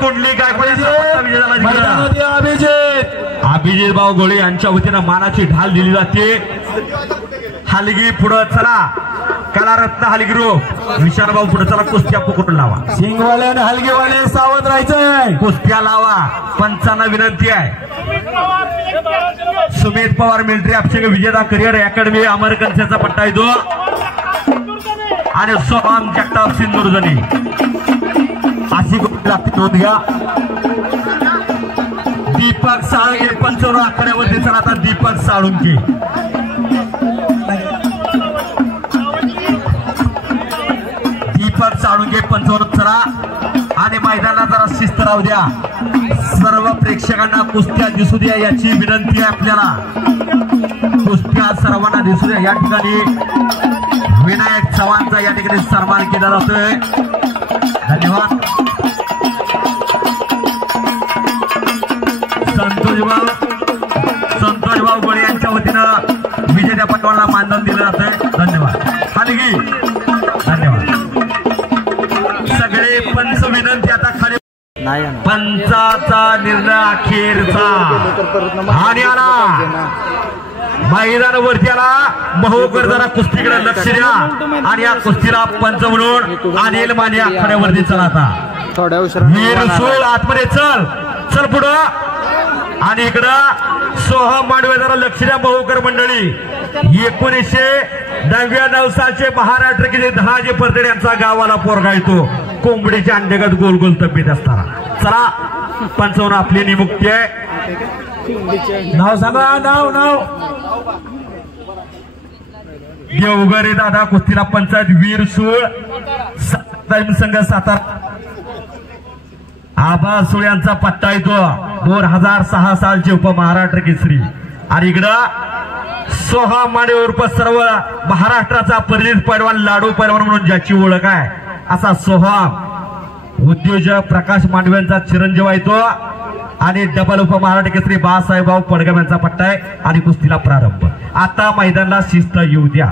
कुंडली गायकवाड अभिजित भाऊ गोळे यांच्या वतीनं मानाची ढाल दिली जाते. हलगी पुढं चला, कलारत्न हलगिरो विशाल भाऊ पुढे चला. कुस्त्या पकडून लावा. सिंगवाल्याने हलगीवाले सावध राहायचंय. कुस्त्या लावा. पंचांना विनंती आहे. सुमित पवार मिलिटरी अक्षय विजेता करिअर अकॅडमी अमेरिकनचा पट्टा आहे तो. आणि सोहम जगताप सिंदूरजनी अशी लागते. नोंद घ्या. दीपक साळुंके 55 आखाड्यावरती चला. आता दीपक साळुंके साळुंके 55 चला. आणि मैदानाला जरा शिस्त राहू द्या. सर्व प्रेक्षकांना कुस्त्या दिसू द्या याची विनंती आहे आपल्याला. कुस्त्या सर्वांना दिसू द्या. या ठिकाणी विनायक चव्हाणचा या ठिकाणी सन्मान केला जातोय. धन्यवाद. संतोष भाऊ गोळे यांच्या वतीनं विजेत्या पटवाला मानधन दिलं जातंय. धन्यवाद. हलगी धन्यवाद. सगळे पंच विनंती आता खाली. पंचाचा निर्णय अखेरचा आणि आला मैदानावरती आला. महोकर जरा कुस्तीकडे लक्ष द्या. आणि या कुस्तीला पंच म्हणून अनिल माने आखाड्यावरती चला. आता वीरसूळ आतमध्ये चल चल पुढं. आणि इकडं सोहम मांडवे जरा लक्ष द्या. महोकर मंडळी 1999 सालचे महाराष्ट्र किती 10 परतड यांचा गावाला पोरगा येतो. कोंबडीच्या अंड्यागत गोल गोल तब्येत असताना. चला पंचावन्न आपली निमुक्ती आहे. नाव सांगा. नाव नाव देवगरे दादा कुस्तीला पंचायत वीरसूळ संघ सातारा. आबा सुळ यांचा पट्टा येतो. 2006 सालचे उपमहाराष्ट्र केसरी. आणि इकडं सोहम मांडे उर्फ सर्व महाराष्ट्राचा परिचित पैलवान लाडू पैलवान म्हणून ज्याची ओळख आहे असा सोहम उद्योजक प्रकाश मांडव्यांचा चिरंजीव आहे तो. आणि डबल उपमहाराष्ट्र केसरी बाळासाहेबराव पडगम यांचा पट्टा आहे. आणि कुस्तीला प्रारंभ. आता मैदानाला शिस्त येऊ द्या.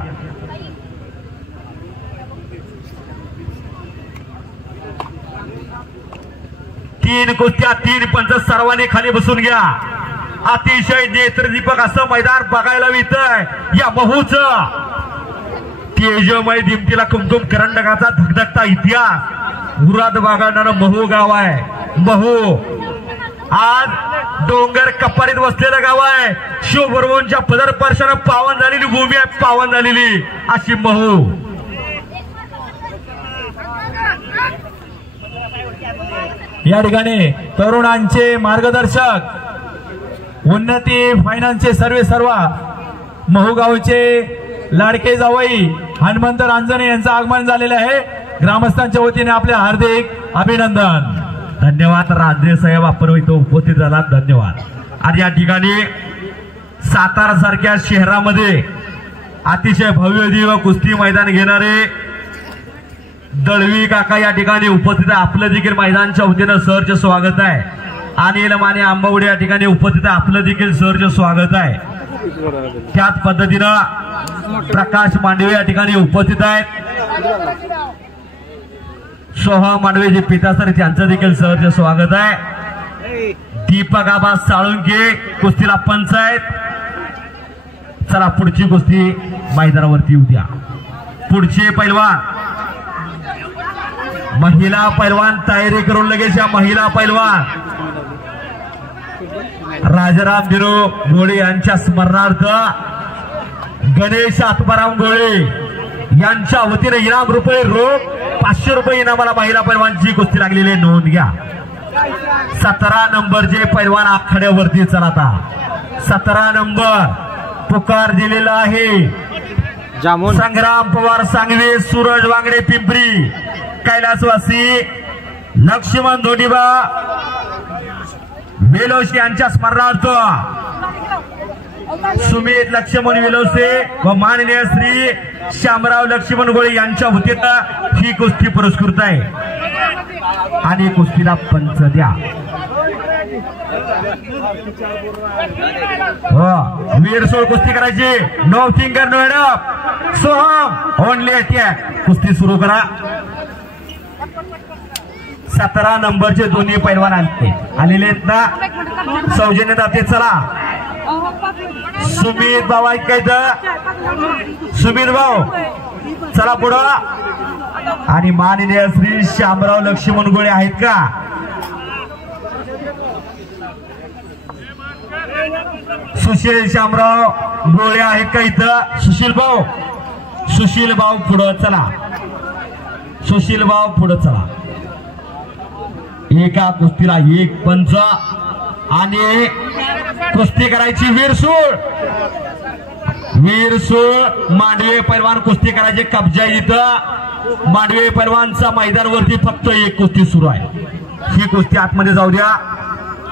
तीन कुस्त्या 3 पंच सर्वांनी खाली बसून घ्या. अतिशय नेत्रदीपक असं मैदान बघायला मिळतंय. या महूच तेजमय दिमतीला कुमकुम करंडकाचा धगधगता इतिहास उरात बागाडणारं महू गाव आहे. महू आज डोंगर कपारीत वसलेलं गाव आहे. शिवबरोबरच्या पदर स्पर्शानं पावन झालेली भूमी आहे. पावन झालेली अशी महू. या ठिकाणी तरुणांचे मार्गदर्शक उन्नती फायनान्सचे सर्व महू गावचे लाडके जावई हनुमंत रांजणे यांचं आगमन झालेलं आहे. ग्रामस्थांच्या वतीने आपले हार्दिक अभिनंदन. धन्यवाद. राजे साहेब आपण इथं उपस्थित झाला. धन्यवाद. आणि या ठिकाणी सातारा सारख्या शहरामध्ये अतिशय भव्य दिव्य कुस्ती मैदान घेणारे दळवी काका या ठिकाणी उपस्थित आहे. आपलं देखील मैदानच्या वतीनं सहर्ष स्वागत आहे. अनिल माने आंबवडे या ठिकाणी उपस्थित आहे. आपलं देखील सहर्ष स्वागत आहे. त्याच पद्धतीनं प्रकाश मांडवे या ठिकाणी उपस्थित आहेत. सोहम मांडवे जे पिता सर त्यांचं देखील सहर्ष स्वागत आहे. दीपक आबा साळुंके कुस्तीला पंच आहेत. चला पुढची कुस्ती मैदानावरती येऊ द्या. पुढचे पैलवान महिला पैलवान तयारी करून लगेच या महिला पैलवान राजाराम बिरो गोळे यांच्या स्मरणार्थ गणेश आत्माराम गोळे यांच्या वतीने इनाम रुपये रोख 500 रुपये इनामाला महिला पैलवानची कुस्ती लागलेली नोंद घ्या. 17 नंबरचे पैलवान आखाड्यावरती चला. आता 17 नंबर पुकार दिलेला आहे. संग्राम पवार सांगवे, सूरज वांगडे पिंपरी, कैलासवासी लक्ष्मण धोडीबा वेलोसे यांच्या स्मरणार्थ सुमित लक्ष्मण वेलोसे व माननीय श्री श्यामराव लक्ष्मण गोळे यांच्या वतीनं ही कुस्ती पुरस्कृत आहे. आणि कुस्तीला पंच द्या. हो वीरसोळ कुस्ती करायची. No finger no head. Soham only attack. कुस्ती सुरू करा. 17 नंबरचे दोन्ही पैलवान आलेले आहेत ना सौजन्य दाते. चला सुमित भाऊ आहेत काय तर सुमित भाऊ चला पुढं. आणि माननीय श्री श्यामराव लक्ष्मण गोळे आहेत का? सुशील श्यामराव गोळे आहेत का इथं? सुशील भाऊ पुढं चला. सुशील भाऊ पुढं चला. एका कुस्तीला 1 पंच आणि कुस्ती करायची वीरसूळ मांडवे पैलवान कुस्ती करायचे. कब्जा इथं मांडवे पैलवानचा मैदानावरती फक्त 1 कुस्ती सुरू आहे. ही कुस्ती आतमध्ये जाऊ द्या.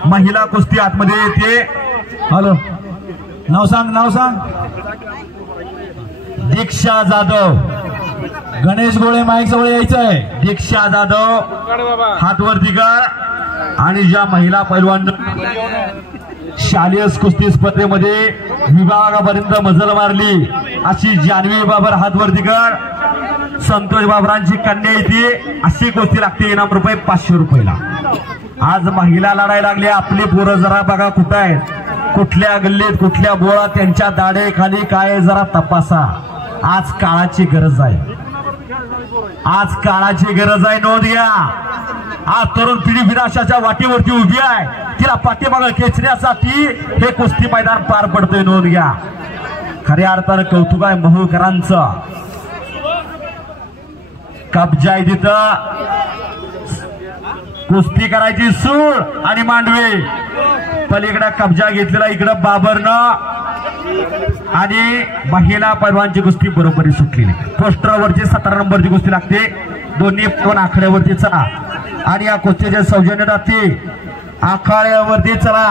महिला कुस्ती आतमध्ये येते. हॅलो नाव सांग. दीक्षा जाधव. गणेश गोळे माईक जवळ यायचं आहे. दीक्षा जाधव हात वरती कर. आणि ज्या महिला पैलवान शालेय कुस्ती स्पर्धेमध्ये विभागापर्यंत मजल मारली अशी जान्हवी बाबर हात वरती कर. संतोष बाबरांची कन्या येते. अशी कुस्ती लागते. इनाम रुपये 500 रुपयाला. आज महिला लढायला लागली. आपली पोरं जरा बघा कुठं आहेत, कुठल्या गल्लीत कुठल्या बोळा त्यांच्या दाढे खाली काय जरा तपासा. आज काळाची गरज आहे. नोंद घ्या. आज तरुण पिढी विनाशाच्या वाटेवरती उभी आहे. तिला पाठीमागे खेचण्यासाठी हे कुस्ती मैदान पार पडतंय. नोंद घ्या. खऱ्या अर्थानं कौतुक आहे महुकरांचं. कब्जा आहे तिथं. कुस्ती करायची सूळ आणि मांडवे. पलीकडे कब्जा घेतलेला इकडं बाबरनं. आणि महिला पैलवानची कुस्ती बरोबरी सुटलेली. पोस्टरवरची 17 नंबरची कुस्ती लागते. दोन्ही पण आखाड्यावरती चला. आणि या कुस्तीचे सौजन्य दाते आखाड्यावरती चला.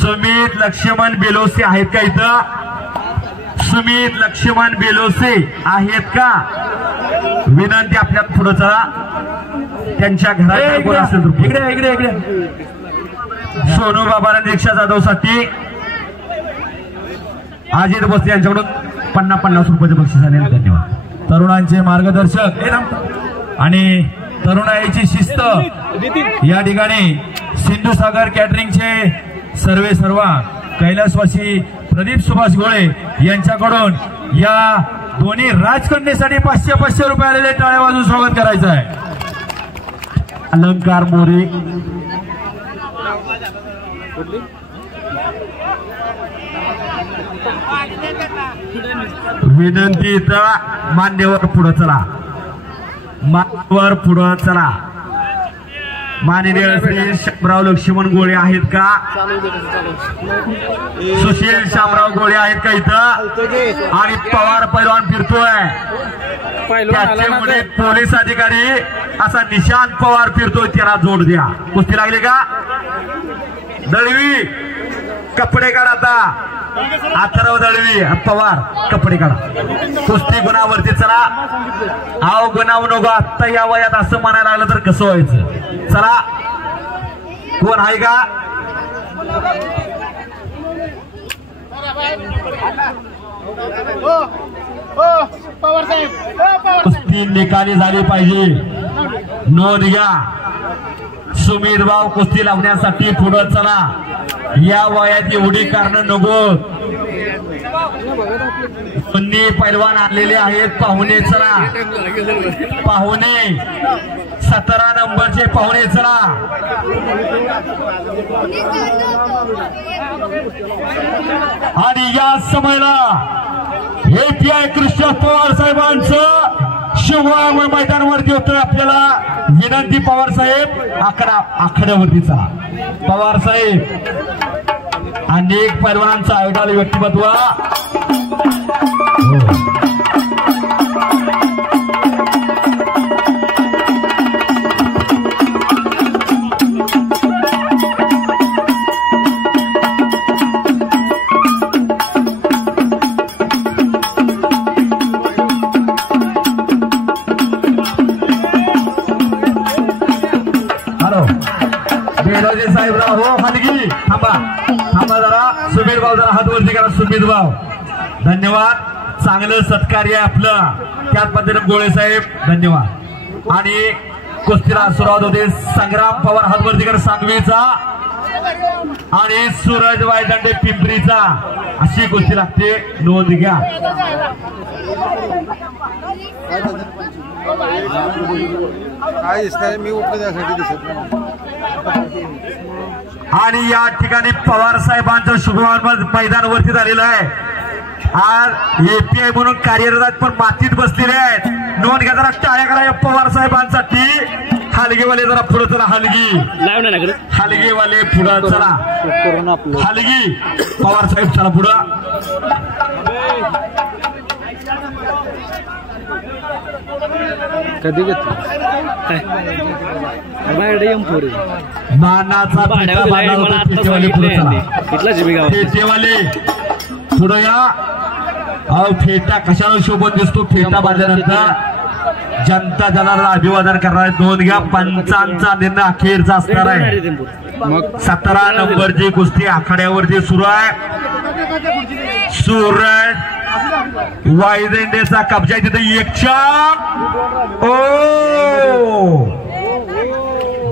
सुमित लक्ष्मण बेलोसे आहेत का इथं? सुमित लक्ष्मण बेलोसे आहेत का? विनंती आपल्या पुढे चला. त्यांच्या घरात कोण असेल इकडे सोनू बाबारां दीक्षा जाधव साठी अजित भोसले यांच्याकडून 50 रुपयाचे बक्षीस आले. धन्यवाद. तरुणांचे मार्गदर्शक आणि तरुणाईची शिस्त या ठिकाणी सिंधुसागर कॅटरिंगचे सर्व कैलासवासी प्रदीप सुभाष गोळे यांच्याकडून या दोन्ही राजकन्येसाठी 500 रुपये आलेले. टाळ्या वाजवून स्वागत करायचं आहे. अलंकार मोरे. विनंती इथं मान्यवर पुढं चला. माननीय श्री श्यामराव लक्ष्मण गोळे आहेत का? सुशील श्यामराव गोळे आहेत का इथं? आणि पवार पैलवान फिरतोय. त्याच्यामुळे पोलीस अधिकारी असा निशांत पवार फिरतोय. त्याला जोड द्या. कुस्ती लागली का? दळवी कपडे काढा. आता अथर्व दळवी पवार कपडे काढा. कुस्ती गुणावरती चला. आव गुणाव नको. आत्ता या वयात असं म्हणायला लागलं तर कसं व्हायचं? चला. कोण आहे का? कुस्ती निकाली झाली पाहिजे. नोंद घ्या. सुमित भाऊ कुस्ती लावण्यासाठी पुढं चला. या वयात एवढी कारण नको. दोन्ही पैलवान आलेले आहेत. पाहुणे चला. पाहुणे 17 नंबरचे पाहुणे चला. आणि या समयाला API कृष्ण पवार साहेबांचं शिवराम मैदानावरती होतं. आपल्याला विनंती पवार साहेब आखाड्यावरती चला. पवार साहेब अनेक पैलवानांचं आयडॉल व्यक्तिमत्व. बेलोजी साहेबराव हो हलगी थांबा थांबा जरा सुमित भाऊ जरा हात वरती करा सुमित भाऊ धन्यवाद चांगलं सत्कार्य आहे आपलं त्याच पद्धतीने गोळे साहेब धन्यवाद आणि कुस्तीला सुरुवात होते संग्राम पवार हात वरती करा सांगवीचा आणि सूरज वायदंडे पिंपरीचा अशी कुस्ती लागते नोंद घ्या मी उठलो त्यासाठी दिसत आणि या ठिकाणी पवार साहेबांचं शुभमान मैदानावरती झालेलं आहे आज एपीआय म्हणून कार्यरत आहेत पण मातीत बसलेले आहेत नोंद घ्या जरा टाळ्या करा या पवार साहेबांसाठी हलगेवाले जरा पुढे चला हलगी हलगेवाले पुढे चला हलगी पवार साहेब चला पुढं कधी मानाचा पुढे या अहो फेटा कशाला शोभत दिसतो फेटा बांधल्यानंतर जनता जनाला अभिवादन करणार नोंद घ्या पंचांचा निर्णय अखेरचा असणार आहे 17 नंबरची कुस्ती आखाड्यावरती सुरू आहे सूरज वायदेंडेचा कब्जा तिथे एक चाक ओ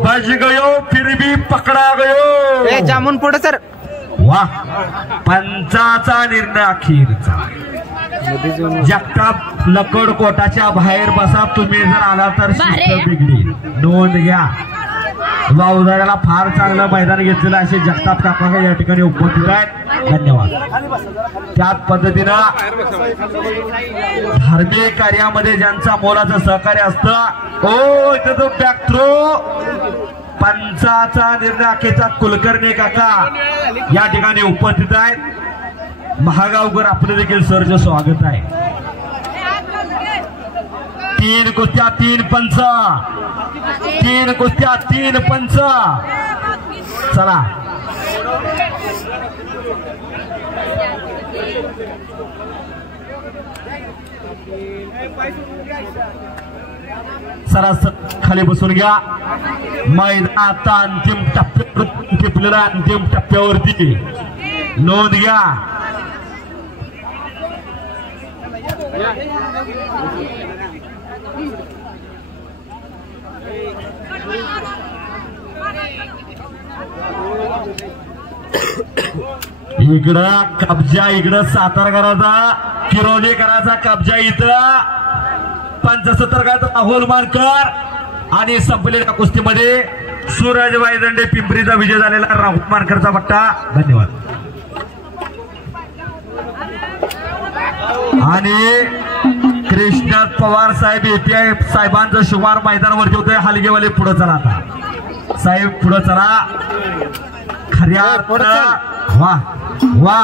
बज गयो फिर भी पकडा गयो जामून पुढे सर वाह पंचाचा निर्णय अखेरचा जगताप लकड कोटाच्या बाहेर बसा तुम्ही जर आला तर शिस्त बिघडी नोंद घ्या वावदाराला फार चांगलं मैदान घेतलेलं असे जगताप काका या ठिकाणी उपस्थित आहेत धन्यवाद त्याच पद्धतीनं धार्मिक कार्यामध्ये ज्यांचा मोलाचं सहकार्य असतं ओ इथे तो बॅक थ्रो पंचाचा निर्णय अखेरचा कुलकर्णी काका या ठिकाणी उपस्थित आहेत महागावकर आपलं देखील सरचं स्वागत आहे 3 कुस्त्या 3 पंच 3 कुस्त्या 3 पंच चला सरास खाली बसून घ्या मैदान आता अंतिम टप्प्यावर टिपलेला अंतिम टप्प्यावरती नोंद घ्या इकडं कब्जा इकडं सातारकराचा किरोलीकराचा कब्जा इथं 75 गायचा राहुल मानकर आणि संपलेल्या कुस्तीमध्ये सूरज वायदंडे पिंपरीचा विजय झालेला राहुल मानकरचा पट्टा धन्यवाद आणि कृष्ण पवार साहेब एपीआय साहेबांचं शुभार मैदानावरती होतोय हलगेवाले पुढे चला आता साहेब पुढे चला खऱ्या वा वा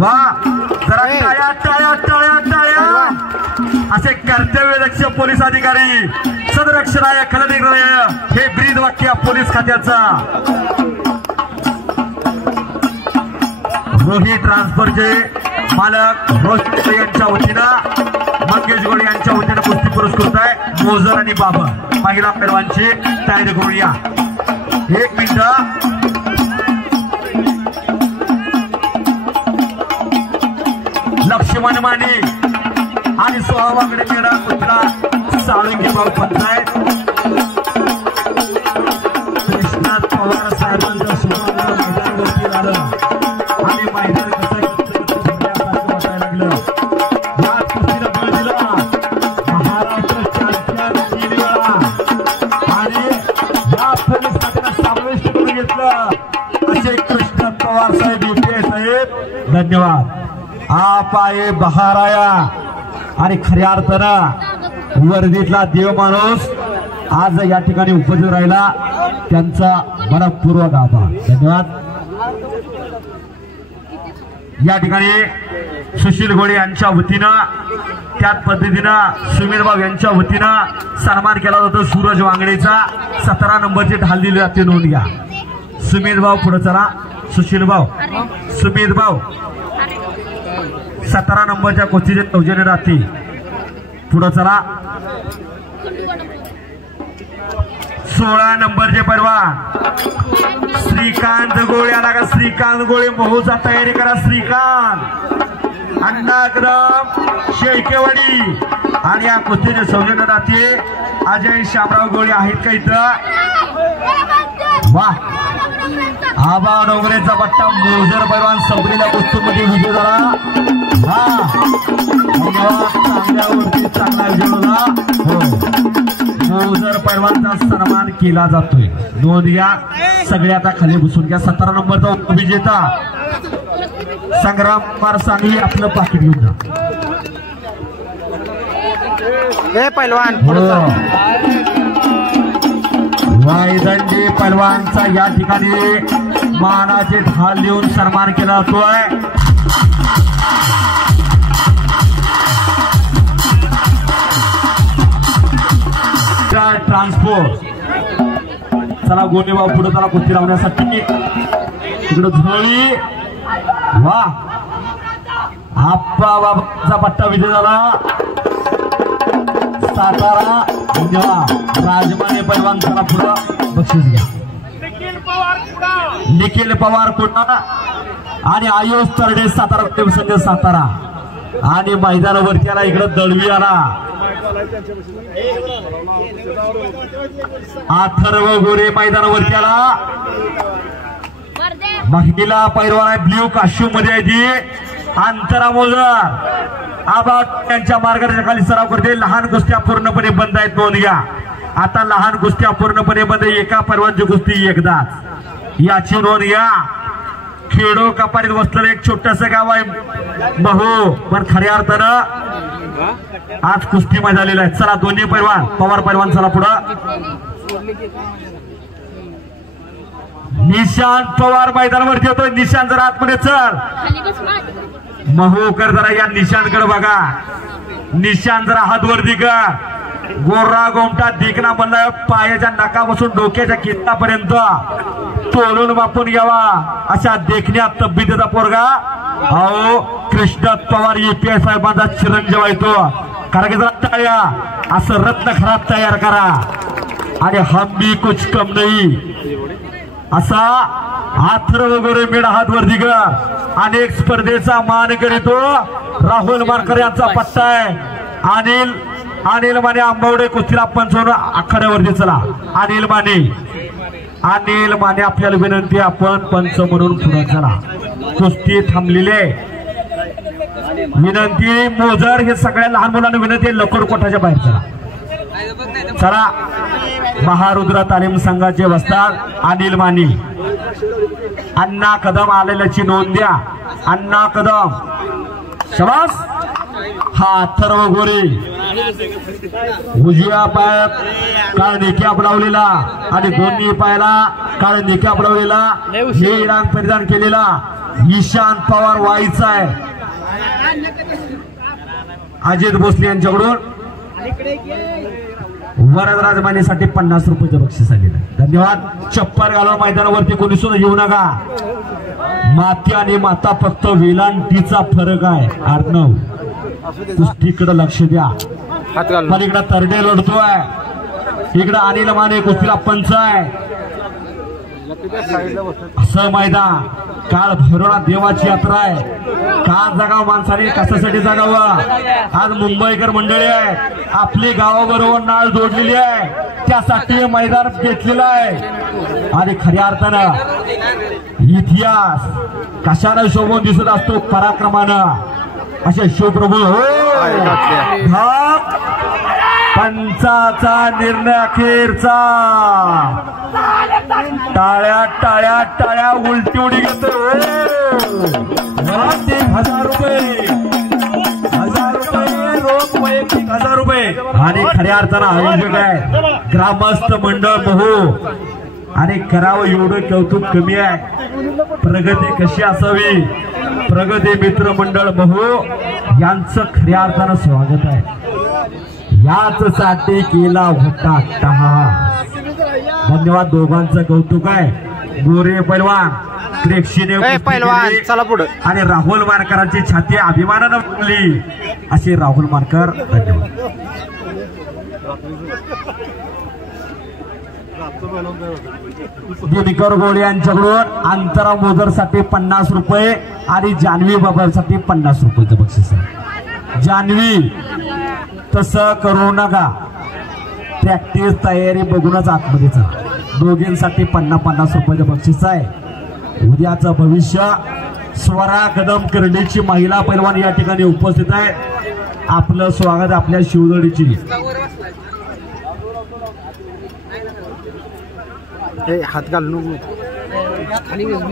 वा जरा टाळ्या टाळ्या टाळ्या टाळ्या असे कर्तव्यदक्ष पोलीस अधिकारी सदरक्षणाय खलनिग्रह हे ब्रीद वाक्य पोलीस खात्याचा रोहित ट्रान्सफरचे मालक रोहित यांच्या वतीनं मंगेश गोळे यांच्या वतीनं कुस्ती पुरस्कृत आहे मोजर आणि बाबर महिला पैलवानची तयारी करूया 1 मिनिट लक्ष्मण माने आणि सोहावाकडे मेरा कुत्रा साळुंगे भाऊ पंचायत कृष्णा पवार साहेबांचं सुमार मैदानावरती झालं आणि मैदान कसं लागलं या कुस्तीला बळ दिला महाराष्ट्र चॅम्पियन 3 वेळा आणि या पोलीस खात्याला समाविष्ट करून घेतलं असे कृष्ण पवार साहेब एपीआय साहेब धन्यवाद आप आये बहार आया आणि खऱ्या अर्थानं वर्दीतला देव माणूस आज या ठिकाणी उपस्थित राहिला त्यांचा मनपूर्वक आभार धन्यवाद या ठिकाणी सुशील गोळे यांच्या वतीनं त्याच पद्धतीनं सुमित भाऊ यांच्या वतीनं सन्मान केला जातो सूरज वांगडेचा 17 नंबरची ढाल दिली जाते नोंद घ्या सुमित भाऊ पुढे चला सुशील भाऊ सुमित भाऊ 17 नंबरच्या कुस्तीचे सौजन्य राहते पुढे चला 16 नंबरचे पैलवान श्रीकांत गोळे आला का? श्रीकांत गोळे मोहूचा तयारी करा. श्रीकांत अण्णाग्राम शेळकेवाडी आणि या कुस्तीचे सौजन्यदाते अजय शामराव गोळे आहेत का इथं? वा आबा डोंगरेचा पट्टा मोजर पैलवान संपलेल्या कुस्तीमध्ये विजय झाला. हा चांगल्यावरती चांगला विजय झाला. हो मोजर पैलवानचा सन्मान केला जातोय. नोंद घ्या सगळे आता खाली बसून घ्या. 17 नंबरचा विजेता संग्राम कुमार सांगली आपलं पाकिट घेऊन जा. पैलवान वायदंडी पैलवानचा या ठिकाणी मानाचे ढाल देऊन सन्मान केला जातोय. ट्रान्सपोर्ट चला गोनेबाव पुढे त्याला कुस्ती लावण्यासाठी तिकडे झोळी. वा आप्पा बाबाचा पट्टा विजय झाला. सातारा राजमाने पैलवान चला पुढं बक्षीस घ्या. निखिल पवार कुडा आणि आयुष तरडे सातारा संघ सातारा आणि मैदानावरती आला इकडे दळवी आला. अथर्व गोरे मैदानावरती आला. महिला पैलवान आहे ब्ल्यू काश्यूम मध्ये आहे ती अंतरा मोजर आबा यांच्या मार्गदर्शनाखाली सराव करते. लहान कुस्त्या पूर्णपणे बंद आहेत. नोंद घ्या आता लहान कुस्त्या पूर्णपणे बंद. एका पैलवानची कुस्ती एकदाच याची नोंद घ्या. खेडो कपारीत बसलेलं एक छोटस गाव आहे महू पण खऱ्या अर्थानं आज कुस्ती मध्ये झालेला आहे. चला दोन्ही पैलवान पवार पैलवान चला पुढं. निशांत पवार मैदानावरती होतो. निशांत जरा आतमध्ये चल. महूकर जरा या निशांतकडे बघा. निशांत जरा हात वरती कर. गोरा गोमटा देखना म्हणला पायाच्या नकापासून डोक्याच्या कित्तापर्यंत तोलून मापून घ्यावा अशा देखण्या तब्येतीचा पोरगा. अहो कृष्ण पवार UPS साहेबांचा चिरंजीव आहे तो. कारण की जरा टाळ्या असं रत्न खराब तयार करा आणि हम भी कुछ कम नाही असा अथर्व गोरे मेढा हात वरती कर. अनेक स्पर्धेचा मान करीतो. राहुल मानकर यांचा पट्टा आहे. अनिल माने आंबवडे कुस्तीला पंचावन्न आखाड्यावरती चला. अनिल माने आपल्याला विनंती आपण पंच म्हणून पुढे चला. कुस्ती थांबलेले विनंती. मोजर हे सगळ्या लहान मुलांना विनंती आहे लकोड कोठाच्या बाहेर चला. चला महारुद्र तालीम संघाचे वस्ताद अनिल माने. अण्णा कदम आलेल्याची नोंद द्या. अण्णा कदम शबास. हा अथर्व गोरे उजव्या पायात काळ निकॅप लावलेला आणि दोन्ही पायाला काळ निकॅप लावलेला हे रंग परिधान केलेला ईशान पवार वाईचा आहे. अजित भोसले यांच्याकडून वरदराज मानेसाठी 50 रुपयाचं बक्षीस आलेलं आहे. धन्यवाद. चप्पल घालून मैदानावरती कोणी सुद्धा येऊ नका. माती आणि माता फक्त वेलांटीचा फरक आहे. अर्णव कुस्तीकडे लक्ष द्या. पलीकडे तरडे लढतोय. इकडे अनिल माने कुस्तीला पंच आहे. असं मैदान काळ भैरवनाथ देवाची यात्रा आहे. का जगावं माणसाने कशासाठी जगावं. आज मुंबईकर मंडळी आहे आपली गावाबरोबर नाळ जोडलेली आहे त्यासाठी हे मैदान घेतलेलं आहे. आणि खऱ्या अर्थानं इतिहास कशानं शोभून दिसत असतो पराक्रमानं. असे शिवप्रभू हो पंचाचा निर्णय अखेरचा. टाळ्या टाळ्या टाळ्या उलटी उडी घेतो. 1000 रुपये 1000 रुपये रोख वैयक्तिक 1000 रुपये. आणि खऱ्या अर्थानं आयोजक आहे ग्रामस्थ मंडळ महू. आणि करावं एवढं कौतुक कमी आहे. प्रगती कशी असावी. प्रगती मित्र मंडळ महू यांचं खऱ्या अर्थानं स्वागत आहे. याच साठी केला होता टहा. धन्यवाद. दोघांचं कौतुक आहे. गोरे पैलवान प्रेक्षणीय पैलवान चला पुढे आणि राहुल मानकरांची छाती अभिमानानं फुलली असे राहुल मानकर. धन्यवाद. दिनकर गोळे यांच्याकडून अंतरा मोजरसाठी 50 रुपये आणि जान्हवी बाबासाठी 50 रुपयाचं बक्षीस आहे. जान्हवी तसं करू नका, प्रॅक्टिस तयारी बघूनच आतमध्ये चला. दोघींसाठी 50-50 रुपयाचं बक्षीस आहे. उद्याचं भविष्य. स्वरा कदम करंडीची महिला पैलवान या ठिकाणी उपस्थित आहे. आपलं स्वागत आपल्या शिवदडीची. हात घालून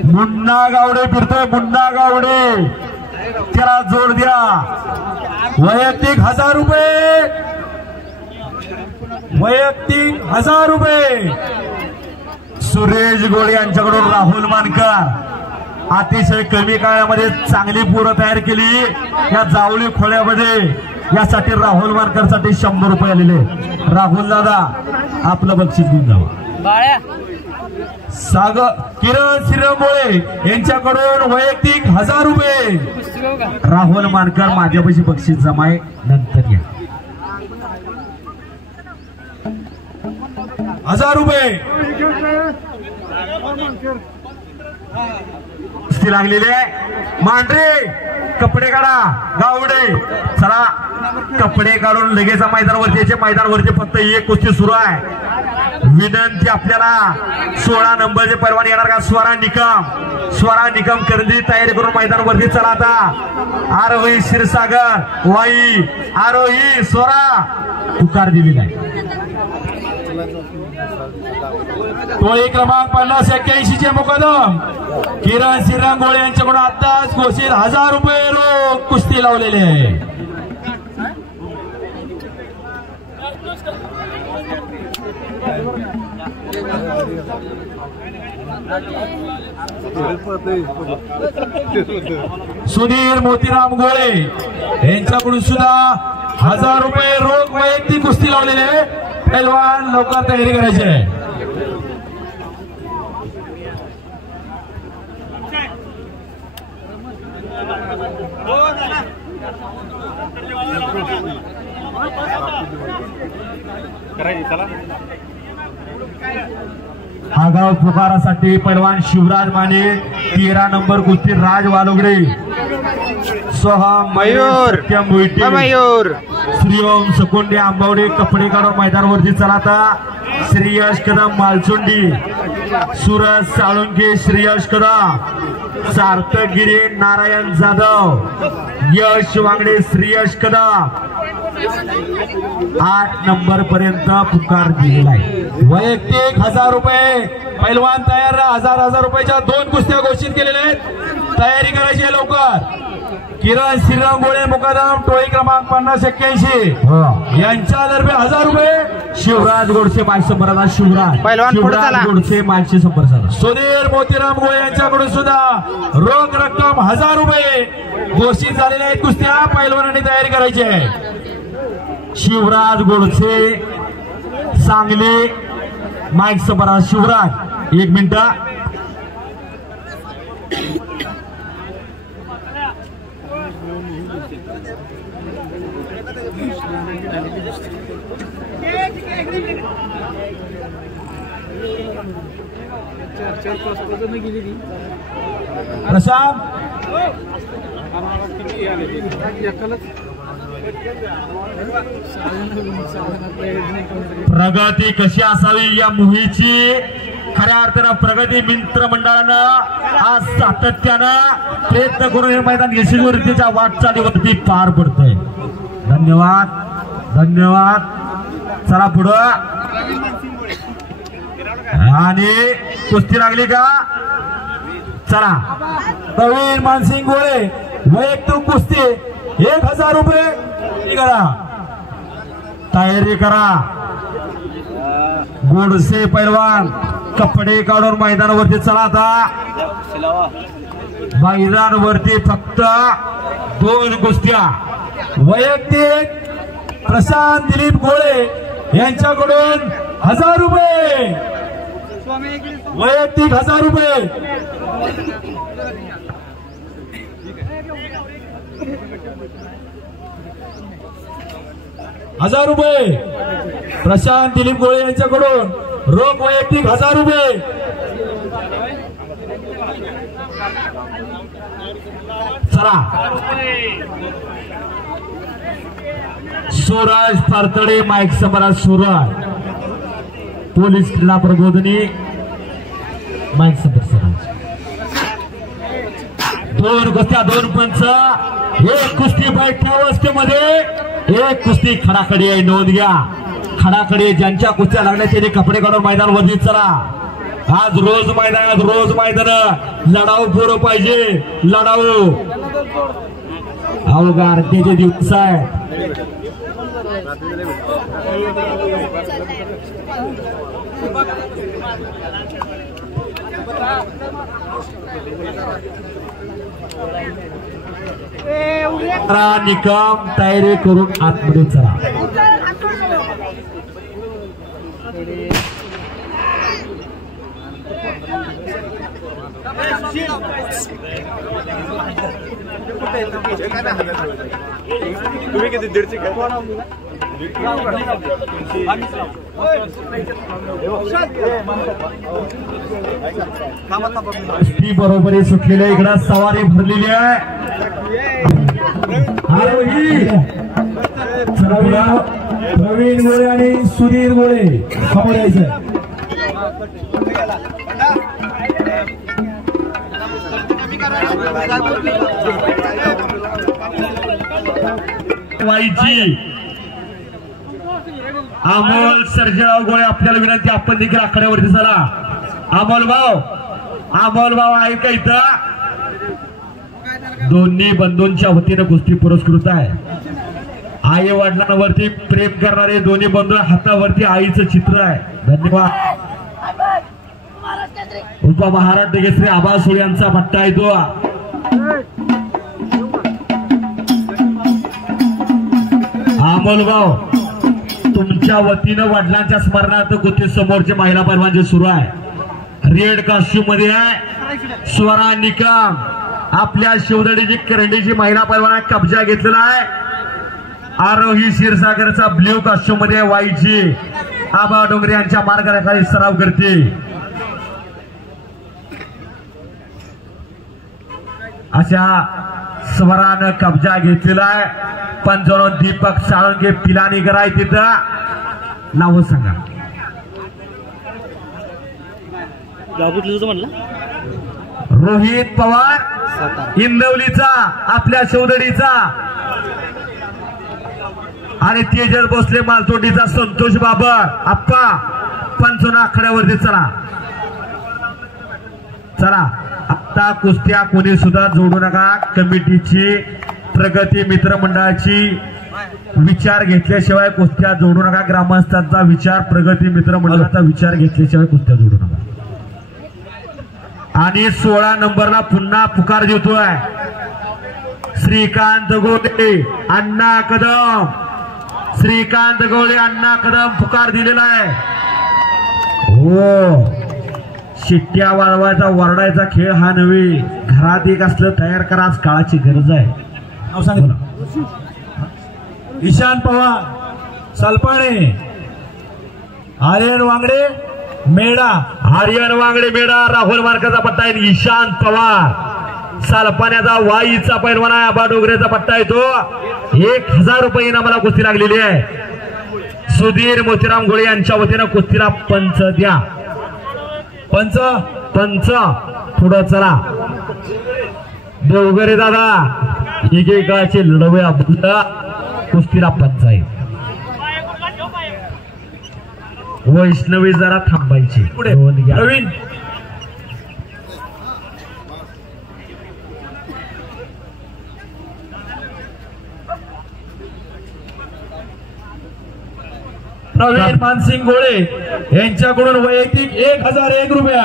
मुन्ना गावडे फिरतोय. मुन्ना गावडे त्याला जोड द्या. वैयक्तिक 1000 रुपये. वैयक्तिक 1000 रुपये. सुरेश गोळे यांच्याकडून राहुल मानकर. अतिशय कमी काळामध्ये चांगली पूर्व तयार केली या जावळी खोळ्यामध्ये. यासाठी राहुल मानकरसाठी 100 रुपये आलेले. राहुल दादा आपलं बक्षीस घेऊन जावं. किरण श्रीरामोळे यांच्याकडून वैयक्तिक 1000 रुपये. राहुल मानकर माझ्यापाशी बक्षीस जमाय नंतर या. 1000 रुपये लागलेले. मांढरे कपडे काढा. गावडे चला कपडे काढून लगेच मैदानावरती. मैदानावरती फक्त एक कुस्ती सुरू आहे. विनंती आपल्याला 16 नंबरचे पैलवान येणार का? स्वरा निकम. स्वरा निकम खरेदी तयारी करून मैदानावरती चला. आता आरोही क्षीरसागर वाई आरोही स्वरा पुकार दिलेला आहे. टोळी क्रमांक 50-81 चे मुकदम किरण श्रीराम गोळे यांच्याकडून आताच घोषित 1000 रुपये रोख कुस्ती लावलेले आहे. सुधीर मोतीराम गोळे यांच्याकडून सुद्धा 1000 रुपये रोख वैयक्तिक कुस्ती लावलेले आहे. पैलवान लवकर तयारी करायची आहे. आगाव पुकारासाठी पैलवान शिवराज माने. 13 नंबर कुस्ती राज वालोगडे. सोहम मयूर मयूर श्रीओम सकोंडे आंबावडे कपडे काढून मैदानावरती चला. आता श्रेयश कदम मालचुंडी. सूरज साळुंके श्रेयश कदम. सार्थक गिरे नारायण जाधव. यश वांगडे श्रेयश कदम. 8 नंबर पर्यंत पुकार दिलेला आहे. वैयक्तिक 1000 रुपये. पैलवान तयार. 1000 रुपयाच्या 2 कुस्त्या घोषित केलेल्या आहेत. तयारी करायची आहे लवकर. किरण श्रीराम गोळे मुकादम टोळी क्रमांक 50-81 यांच्यातर्फे 1000 रुपये. शिवराज गोडसे 500 शिवराज गोडसे 500. सुधीर मोतीराम गोळे यांच्याकडून सुद्धा रोख रक्कम 1000 रुपये घोषित झालेल्या आहेत. कुस्त्या पैलवानांनी तयारी करायची आहे. शिवराज गोडसे सांगली 500. शिवराज 1 मिनिट. प्रशांत प्रगती कशी असावी या मोहीची खऱ्या अर्थानं प्रगती मित्र मंडळानं आज सातत्यानं प्रयत्न करून हे मैदान यशस्वीरित्या वाटचालीवरती पार पडतंय. धन्यवाद धन्यवाद. चला पुढं. आणि कुस्ती लागली का? चला. प्रवीण मानसिंग गोळे वैयक्तिक कुस्ती 1000 रुपये करा. तयारी करा. गोडसे पैलवान कपडे काढून मैदानावरती चला. आता मैदानावरती फक्त 2 कुस्त्या. वैयक्तिक प्रशांत दिलीप गोळे यांच्याकडून 1000 रुपये. वैयक्तिक 1000 रुपये. 1000 रुपये प्रशांत दिलीप गोळे यांच्याकडून रोख वैयक्तिक 1000 रुपये. चला सूरज पारतडे माईक समोर सूरज पोलीस क्रीडा प्रबोधनी माईक समोर सूरज. 2 कुस्त्या 2 पंच. एक कुस्ती बैठ्या अवस्थेमध्ये एक कुस्ती खडाखडी आहे. नोंद घ्या. खडाखडी ज्यांच्या कुस्त्या लागल्या त्यांनी कपडे काढून मैदान वरती चला. आज रोज मैदान लढाऊ पोरं पाहिजे. लढाऊ अवघा आरतीचे दिवस आहे. निकम तयारी करून आतमध्ये चला. तुम्ही किती 1.5 ती बरोबरी सुटलेल्या इकडं सवारी भरलेली आहे. प्रवीण गोळे आणि सुधीर गोळे समोर यायचं. वाईची अमोल सर्जेराव गोळे आपल्याला विनंती. आपण देखील आखाड्यावरती चला. अमोल भाऊ आहे का इथं? दोन्ही बंधूंच्या वतीनं कुस्ती पुरस्कृत आहे. आई वडिलांवरती प्रेम करणारे दोन्ही बंधू. हातावरती आईचं चित्र आहे. धन्यवाद. उपमहाराष्ट्र केसरी आबा सोळे यांचा पट्टा आहे तो. अमोल भाऊ तुमच्या वतीनं वडिलांच्या स्मरणार्थ कुस्ती समोरचे महिला पैलवान सुरू आहे. रेड कॉस्ट्यूम मध्ये आहे स्वरा निकम. आपल्या शिवदडीची करंडीची महिला पैलवान कब्जा घेतलेला आहे. आरोही क्षीरसागरचा ब्ल्यू कॉस्ट्यूम मध्ये वाईची आबा डोंगरे यांच्या मार्गाखाली सराव करते. अशा स्वरानं कब्जा घेतलेला आहे. पंचावन्न दीपक साळुंके पिलानीकर आहे तिथं. नाव सांगा. रोहित पवार इंदवलीचा आपल्या शिवदडीचा आणि तेजस भोसले मालतोंडीचा संतोष बाबर आप्पा. 55 आखाड्यावरती चला. आता कुस्त्या कोणी सुद्धा जोडू नका. कमिटीची प्रगती मित्रमंडळाची विचार घेतल्याशिवाय कुस्त्या जोडू नका. ग्रामस्थांचा विचार प्रगती मित्रमंडळाचा विचार घेतल्याशिवाय कुस्त्या जोडू नका. आणि 16 नंबरला पुन्हा पुकार देतोय श्रीकांत गोळे अण्णा कदम. श्रीकांत गोळे अण्णा कदम पुकार दिलेला आहे. हो शिट्ट्या वाजवायचा वरडायचा खेळ हा नव्हे. घरात एक असलं तयार करा. आज काळाची गरज आहे. नाव सांगितलं. ईशान पवार सलपाणे. आर्यन वांगडे मेढा. आर्यन वांगडे मेढा राहुल मार्काचा पट्टा आहे. ईशान पवार सालपाण्याचा वाईचा पैलवान आहे. आबा डोंगरेचा पट्टा आहे तो. 1000 रुपये इनामाला कुस्ती लागलेली आहे. सुधीर मोतीराम गोळे यांच्या वतीनं कुस्तीला पंच द्या. पंच पुढं चला. डोंगरे दादा एकेकाचे लढवया कुस्तीला पंच आहे. वैष्णवी जरा थांबायची. पुढे प्रवीण मानसिंग गोळे यांच्याकडून वैयक्तिक 1001 रुपया.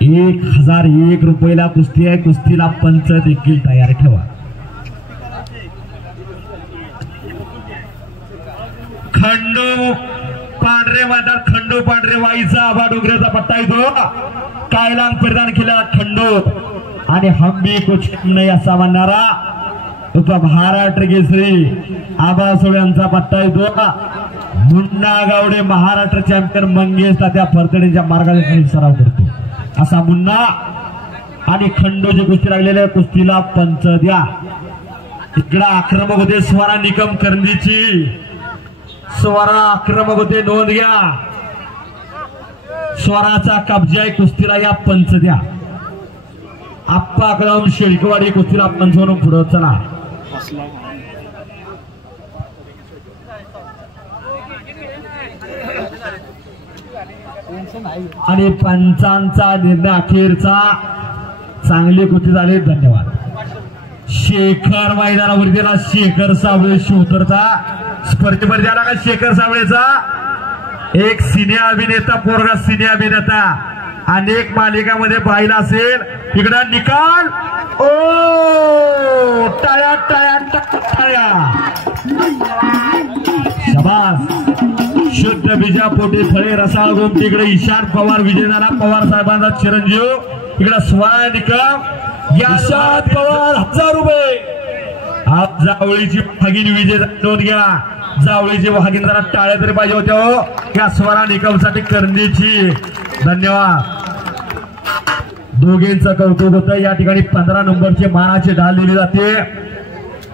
1001 रुपयाला कुस्ती आहे. कुस्तीला पंच देखील तयार ठेवा. खंडू पांढरे मैदान. खंडू पांढरे वाईचा आबा डोंगरेचा पट्टा येतो. कायलांग परिधान केला खंडू आणि हंबी कुछ नाही असा म्हणणारा महाराष्ट्र केसरी आबा सोळे यांचा पट्टा येतो. मुन्ना गावडे महाराष्ट्र चॅम्पियन मंगेश तात्या फरतडेच्या मार्गाने सराव करतो असा मुन्ना आणि खंडोची कुस्ती लागलेल्या कुस्तीला पंच द्या. इकडे आक्रमक होते स्वरा निकम करंदीची. स्वरा आक्रमक होते, नोंद घ्या. स्वराचा कब्जा आहे कुस्तीला, या पंच द्या. आप्पा कदम शेळकेवाडी कुस्तीला पंच म्हणून पुढे चला. आणि पंचांचा निर्णय अखेरचा. चांगली कुस्ती झाली. धन्यवाद. शेखर मैदानावर गेला. शेखर साबळे शिवतरचा स्पर्धेमध्ये आला का? शेखर साबळेचा एक सिने अभिनेता, पोरगा सिने अभिनेता, अनेक मालिकामध्ये पाहिला असेल. इकडं निकाल. ओ टाळ्या टाळ्या टाळ्या. शाबास. शुद्ध बीजापोटी फळे रसाळ गोमटी. इकडे ईशान पवार विजय झाला. पवार साहेबांचा चिरंजीव. इकडे स्वरा निकम. ईशान पवार 1000 रुपये. आज जावळीची भागिनी विजय नोंद घ्या. जावळीची वाघीन जरा टाळ्या तरी पाहिजे होत्या हो या स्वरा निकमसाठी करंदीची. धन्यवाद. दोघींचं कौतुक होतं. या ठिकाणी 15 नंबरचे मानाची ढाल दिली जाते.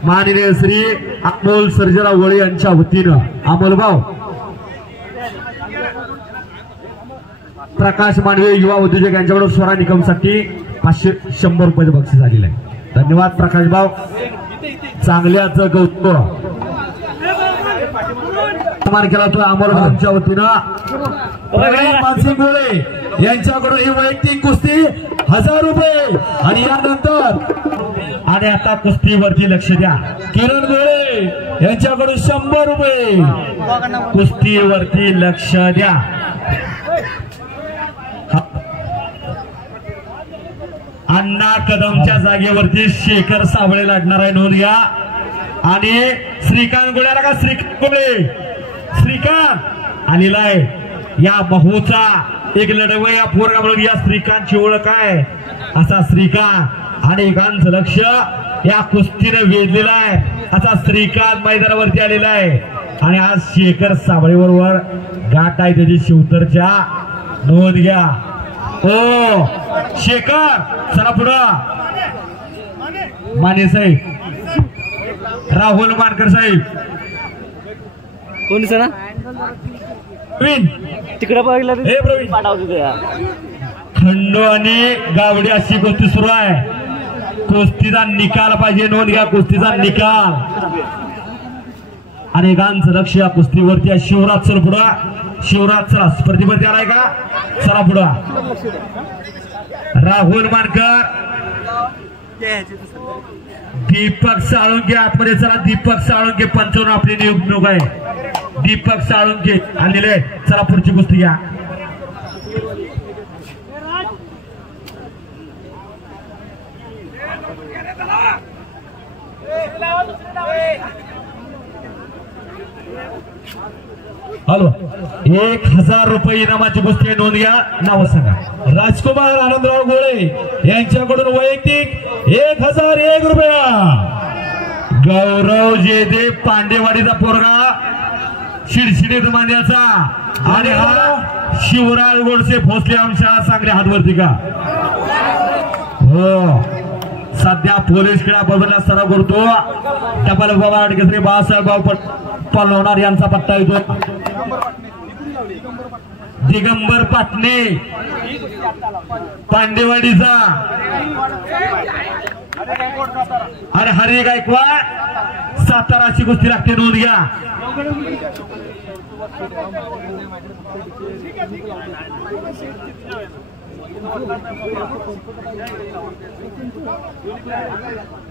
माननीय श्री अमोल सर्जेराव वळे यांच्या वतीनं. अमोल भाऊ, प्रकाश मांडवे युवा उद्योजक यांच्याकडून स्वरा निकमसाठी 500 रुपये बक्षीस झालेलं आहे. धन्यवाद प्रकाश भाऊ. चांगल्याचं कौतुक केला तो अमोल भाऊंच्या वतीनं. मानसिंग गोळे यांच्याकडून ही वैयक्तिक कुस्ती 1000 रुपये. आणि यानंतर आणि आता कुस्तीवरती लक्ष द्या. किरण गोळे यांच्याकडून 100 रुपये. कुस्तीवरती लक्ष द्या. अण्णा कदमच्या जागेवरती शेखर साबळे लढणार आहे. नोंद घ्या. आणि श्रीकांत गोळ्याला का? श्रीकांत गोळे. श्रीकांत आलेला आहे. या बहुचा एक लढवं या पोरगा म्हणून या श्रीकांतची ओळख आहे. असा श्रीकांत आणि एकांचं लक्ष या कुस्तीने वेधलेला आहे. असा श्रीकांत मैदानावरती आलेला आहे. आणि आज शेखर साबळे बरोबर गाठ आहे त्याची शिवतरच्या. नोंद घ्या. ओ शेखर चला पुढं. माने साहेब, राहुल मानकर साहेब. कोण सर प्रवीण तिकडे बघितलं हे प्रवीण पाठवतो. खंडो आणि गावडे अशी कुस्ती सुरू आहे. कुस्तीचा निकाल पाहिजे. नोंद घ्या. कुस्तीचा निकाल. अनेकांचं लक्ष या कुस्तीवरती आहे. शिवराज चल पुढं. शिवराज चला स्पर्धेवरती आलाय का? चला पुढं. राहुल मानकर, दीपक साळुंके आतमध्ये चला. दीपक साळुंके 55 आपली निवडणूक आहे. दीपक साळुंके आलेले. चला पुढची कुस्ती घ्या. हॅलो. 1000 रुपये इनामाची कुस्ती आहे. नोंद घ्या. नाव सांगा. राजकुमार आनंदराव गोळे यांच्याकडून वैयक्तिक 1001 रुपया. गौरव जेदे पांडेवाडीचा पोरगा शिडशिडीत मान्याचा. आणि हा शिवराज गोडसे भोसले आमच्या चांगल्या हातवरती का? हो. सध्या पोलीस खेळा बघण्याचा सराव करतो. टपाल बाबा केसरी बाळासाहेब पलवणार यांचा पट्टा येतो. दिगंबर पाटणे पांडेवाडीचा. अरे हरी गायकवाड साताराची कुस्ती लागते. नोंद घ्या.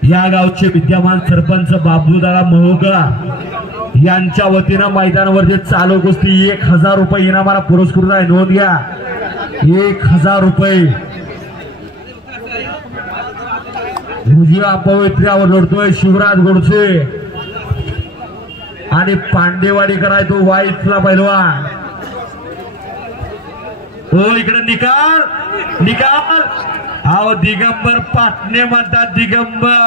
या गावचे विद्यमान सरपंच बाबूदादा महोगळा यांच्या वतीनं मैदानावरती चालू कुस्ती 1000 रुपये इनामाला पुरस्कृत आहे. नोंद घ्या. 1000 रुपये. उजव्या पवित्र्यावर लढतोय शिवराज गोडसे आणि पांडेवाडीकर आहे तो वाईटला पैलवान. हो इकडे निकाल. निकाल. अहो दिगंबर पाटणे म्हणतात. दिगंबर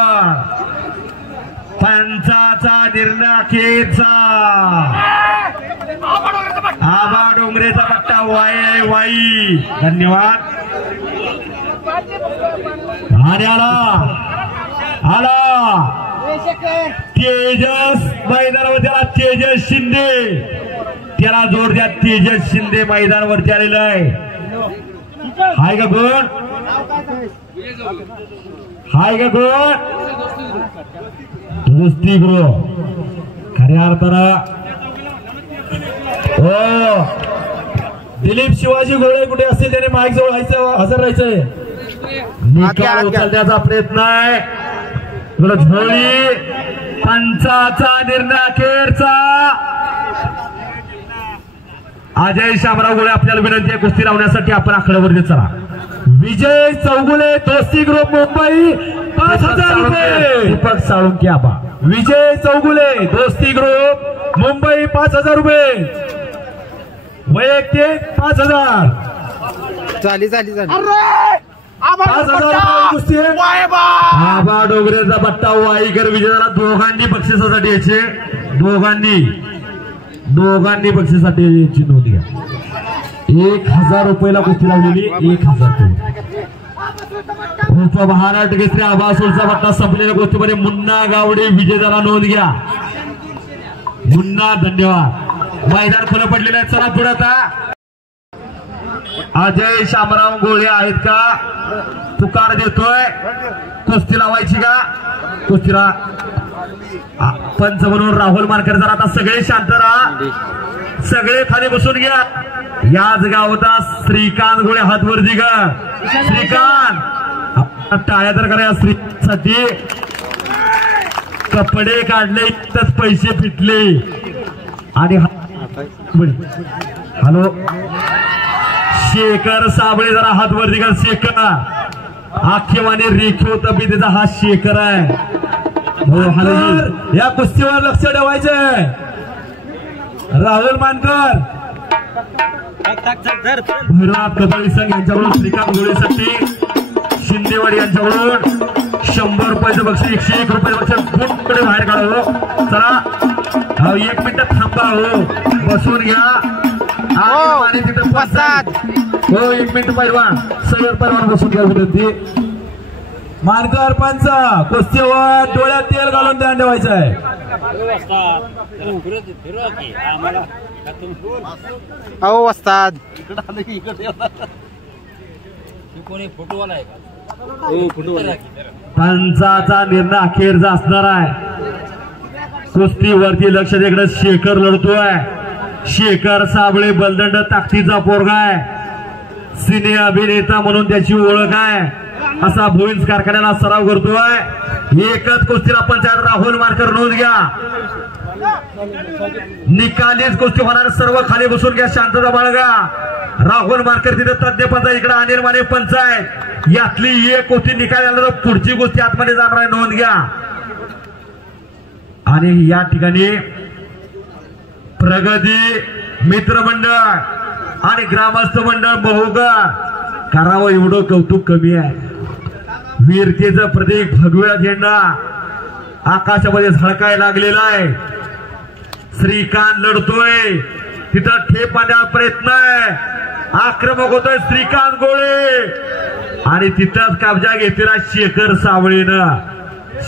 पंचाचा निर्णय अखेरचा आबा डोंगरेचा पट्टा वाई. धन्यवाद. आणि आला तेजस मैदानावरती आला. तेजस शिंदे, त्याला जोर द्या. तेजस शिंदे मैदानावरती आलेला आहे. हाय का कोण? हाय का कोण? दोस्तीगृह खऱ्या अर्थानं. हो, दिलीप शिवाजी गोळे कुठे असतील त्याने माईक जवळ हजर राहायचंय. निकाल उचलण्याचा प्रयत्न आहे. झोळी पंचाचा निर्णय अखेरचा. अजय शामराव गोळे आपल्याला विनंती आहे कुस्ती लावण्यासाठी. आपण आकड्यावरती चला. विजय चौगुले दोस्ती ग्रुप मुंबई 5000 रुपये. दीपक साळुंके आबा. विजय चौगुले दोस्ती ग्रुप मुंबई 5000 रुपये. वैयक्तिक 5000. झाली 5000 रुपये कुस्ती. आबा डोंगरेचा पट्टा वाईकर विजयाला. दोघांनी बक्षिसासाठी याचे दोघांनी बक्षिसासाठी याची नोंद घ्या. 1000 रुपयाला कुस्ती लावलेली. 1000 उप महाराष्ट्र केसरी आबा सोलचा पट्टा संपलेल्या कुस्तीमध्ये मुन्ना गावडे विजेत्याला नोंद घ्या. मुन्ना धन्यवाद. मैदान खुलं पडलेलं आहे. चला पुढे आता अजय शामराव गोळे आहेत का? पुकार देतोय. कुस्ती लावायची का? कुस्तीला पंच म्हणून राहुल मार्कर. जरा आता सगळे शांत राहा. सगळे खाली बसून घ्या. याच गावचा श्रीकांत गोळे हातवरती का? श्रीकांत टाळ्या तर करा. श्रीकांतसाठी कपडे काढले इथंच पैसे फिटले. आणि हॅलो शेखर साबळे जरा हात वरती का? शेखर आखेवाने रेखीव तब्येतीचा हा शेखर आहे. हो हॅलो. या कुस्तीवर लक्ष ठेवायचंय. राहुल मानकर भैरवनाथ कदळी संघ यांच्याकडून श्रीकांत गोळेसाठी शिंदेवाडी यांच्याकडून 100 रुपयाचं बक्षीस. 101 रुपयाचं बक्षीस. पुढे बाहेर काढा. हो चला 1 मिनिट थांबा. हो बसून घ्या. आणि तिथं हो 1 मिनिट पैलवान सगळं पैलवान बसून घ्या विनंती. मानकर पंच कुस्तीवर डोळ्यात तेल घालून ध्यान ठेवायचं आहे. अहो वस्ताद पंचाचा निर्णय अखेरचा असणार आहे. कुस्तीवरती लक्ष इकडे शेखर लढतोय. शेखर साबळे बलदंड ताकदीचा पोरगा आहे. सिने अभिनेता म्हणून त्याची ओळख आहे. असा भुईंज कारखान्याला सराव करतोय. एकच कुस्तीला पंचायत. राहुल मार्कर नोंद घ्या. निकालीच कुस्ती होणार. सर्व खाली बसून घ्या. शांतता बाळगा. राहुल मार्कर तिथे तज्ञ पंच. इकडे अनिल माने पंच आहे. यातली एक कुस्ती निकाल आला तर पुढची कुस्ती आतमध्ये जाणार आहे. नोंद घ्या. आणि या ठिकाणी प्रगती मित्रमंडळ आणि ग्रामस्थ मंडळ बहुगर करावं एवढं कौतुक कमी आहे. वीरतेचं प्रतीक भगव्या झेंडा आकाशामध्ये झळकायला लागलेला आहे. श्रीकांत लढतोय. तिथं ठेप पाण्याचा प्रयत्न आहे. आक्रमक होतोय श्रीकांत गोळे. आणि तिथंच कब्जा घेतलेला शेखर सावळेनं.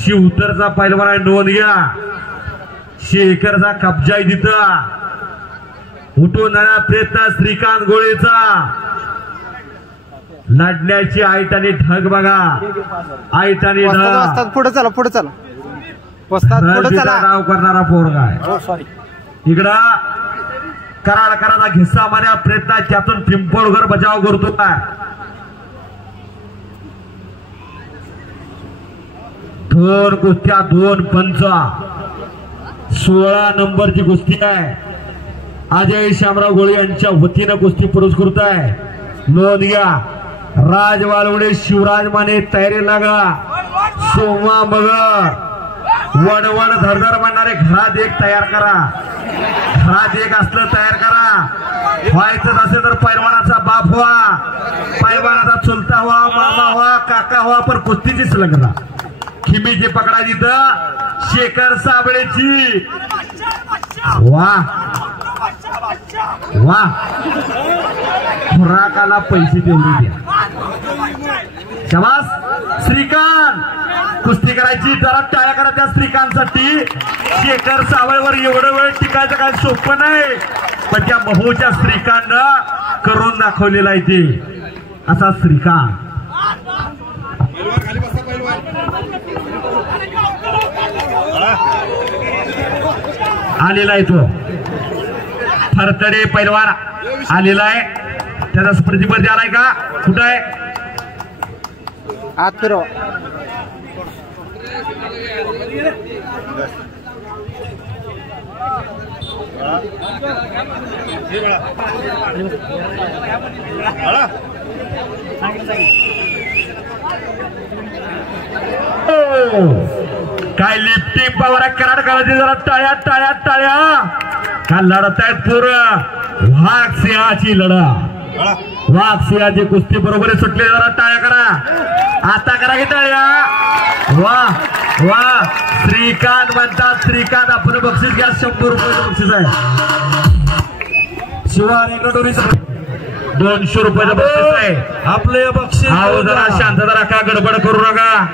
शिवतरचा पैलवान आहे. नोंद घ्या. शेखरचा कब्जा आहे तिथं. उठून जाण्याचा प्रयत्न श्रीकांत गोळेचा. लढण्याची आईट आणि ढग बघा. आईट आणि ढग. पुढे चला पुढे चला. पुढे चला. नाव करणारा पोरगा आहे. इकडं कराडकराचा घिस्सा मारण्याचा प्रयत्न आहे. त्यातून पिंपोळकर बचाव करतो काय. 2 कुस्त्या 2 पंच. 16 नंबरची कुस्ती आहे. अजय शामराव गोळे यांच्या वतीनं कुस्ती पुरस्कृत आहे. नोंद घ्या. राज वालवडे शिवराज माने तयारी लागा. सोमा मगर वडवड धरधर म्हणणारे घरात एक तयार करा. घरात एक असलं तयार करा. व्हायचं असेल तर पैलवानाचा बाप व्हा. पैलवानाचा चुलता व्हा. मामा व्हा. काका व्हा. पण कुस्तीचीच लग्न. खिमीची पकडायची तर शेखर साबळेची वा वा खुराकाला पैसे तेवढे द्या शाबास श्रीकांत कुस्ती करायची जरा टाळ्या करा त्या श्रीकांतसाठी शेखर सावळेवर एवढं वेळ टिकायचं काय सोपं नाही पण त्या महोच्या श्रीकांतनं करून दाखवलेला आहे ते असा श्रीकांत आलेला आहे तो फरतडे पैलवान आलेला आहे त्याचा प्रतिबंध आलाय का कुठं आहे आत फिरव काय लिफ्टिंग पावर कराड करायची जरा टाळ्या टाळ्या टाळ्या का लढत आहेत पूर्ण वाघ सिंहाची लढा वाघ सिंहाची कुस्ती बरोबर सुटली जरा टाळ्या करा आता करा की टाळ्या वा वा श्रीकांत म्हणतात श्रीकांत आपण बक्षीस घ्या 100 रुपयाचं बक्षीस आहे शिवा रेकॉर्डोरीचं 200 रुपयाचं बक्षीस आहे आपले बक्षीस आहो जरा शांतता राखा गडबड करू नका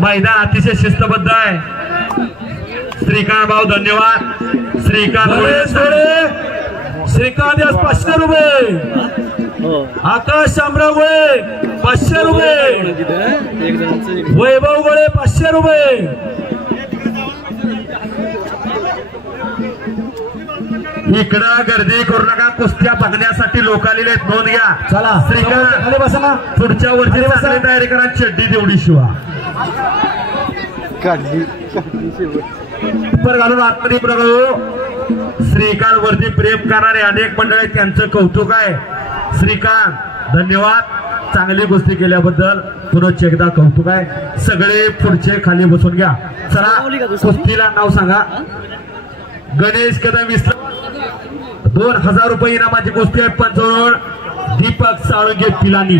मैदान अतिशय शिस्तबद्ध आहे श्रीकांत भाऊ धन्यवाद श्रीकांत श्रीकांत यास 500 रुपये आकाश शामराव गोळे 500 रुपये वैभव गोळे 500 रुपये इकडं गर्दी करू नका कुस्त्या बघण्यासाठी लोक आलेले आहेत नोंद घ्या चला श्रीकांत खाली बसा ना पुढच्या वर्षी चांगली तयारी करा चड्डी तेवढी शिवा काढली पर घालून आतमध्ये प्रभू श्रीकांत वरती प्रेम करणारे अनेक मंडळ आहेत त्यांचं कौतुक आहे श्रीकांत धन्यवाद चांगली गोष्टी केल्याबद्दल पुन्हा एकदा कौतुक आहे सगळे पुढचे खाली बसून घ्या चला कुस्तीला नाव सांगा गणेश कदम 2000 रुपये इनामाची कुस्ती आहे पंचावन्न दीपक साळुंगे पिलानी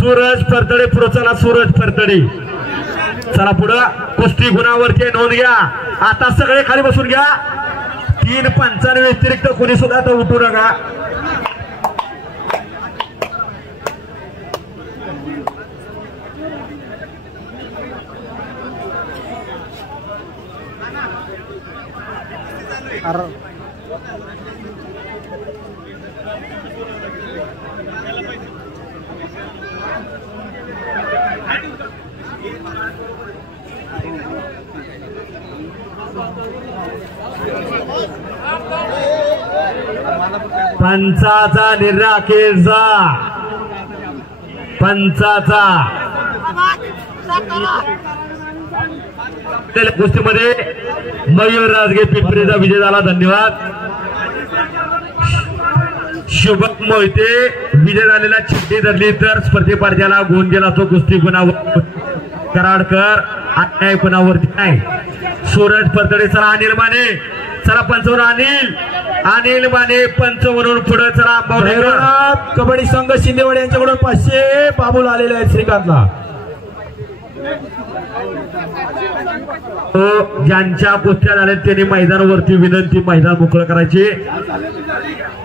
सूरज फरतडे पुढे चला सूरज फरतडे चला पुढं कुस्ती गुणावरती नोंद घ्या आता सगळे खाली बसून घ्या 3:55 व्यतिरिक्त कोणी सुद्धा तर उठू नका पंचाचा निर्राकेचा पंचाचा गोष्टीमध्ये मयूर राजगे पिंपरीचा विजय झाला धन्यवाद शुभम मोहिते विजय झालेला चिठ्ठी धरली तर स्पर्धेपार्जाला गुण गेला तो कुस्ती गुणावर कराडकर अन्यायपणावरती नाही सूरज फरतडे चला अनिल माने चला पंचावन्न अनिल माने पंच म्हणून पुढे चला कबड्डी संघ शिंदेवाडी यांच्याकडून 500 बाबूल आलेले आहेत श्रीकांतला ज्यांच्या कुस्त्या झाल्या त्यांनी मैदानावरती विनंती मैदान मोकळं करायची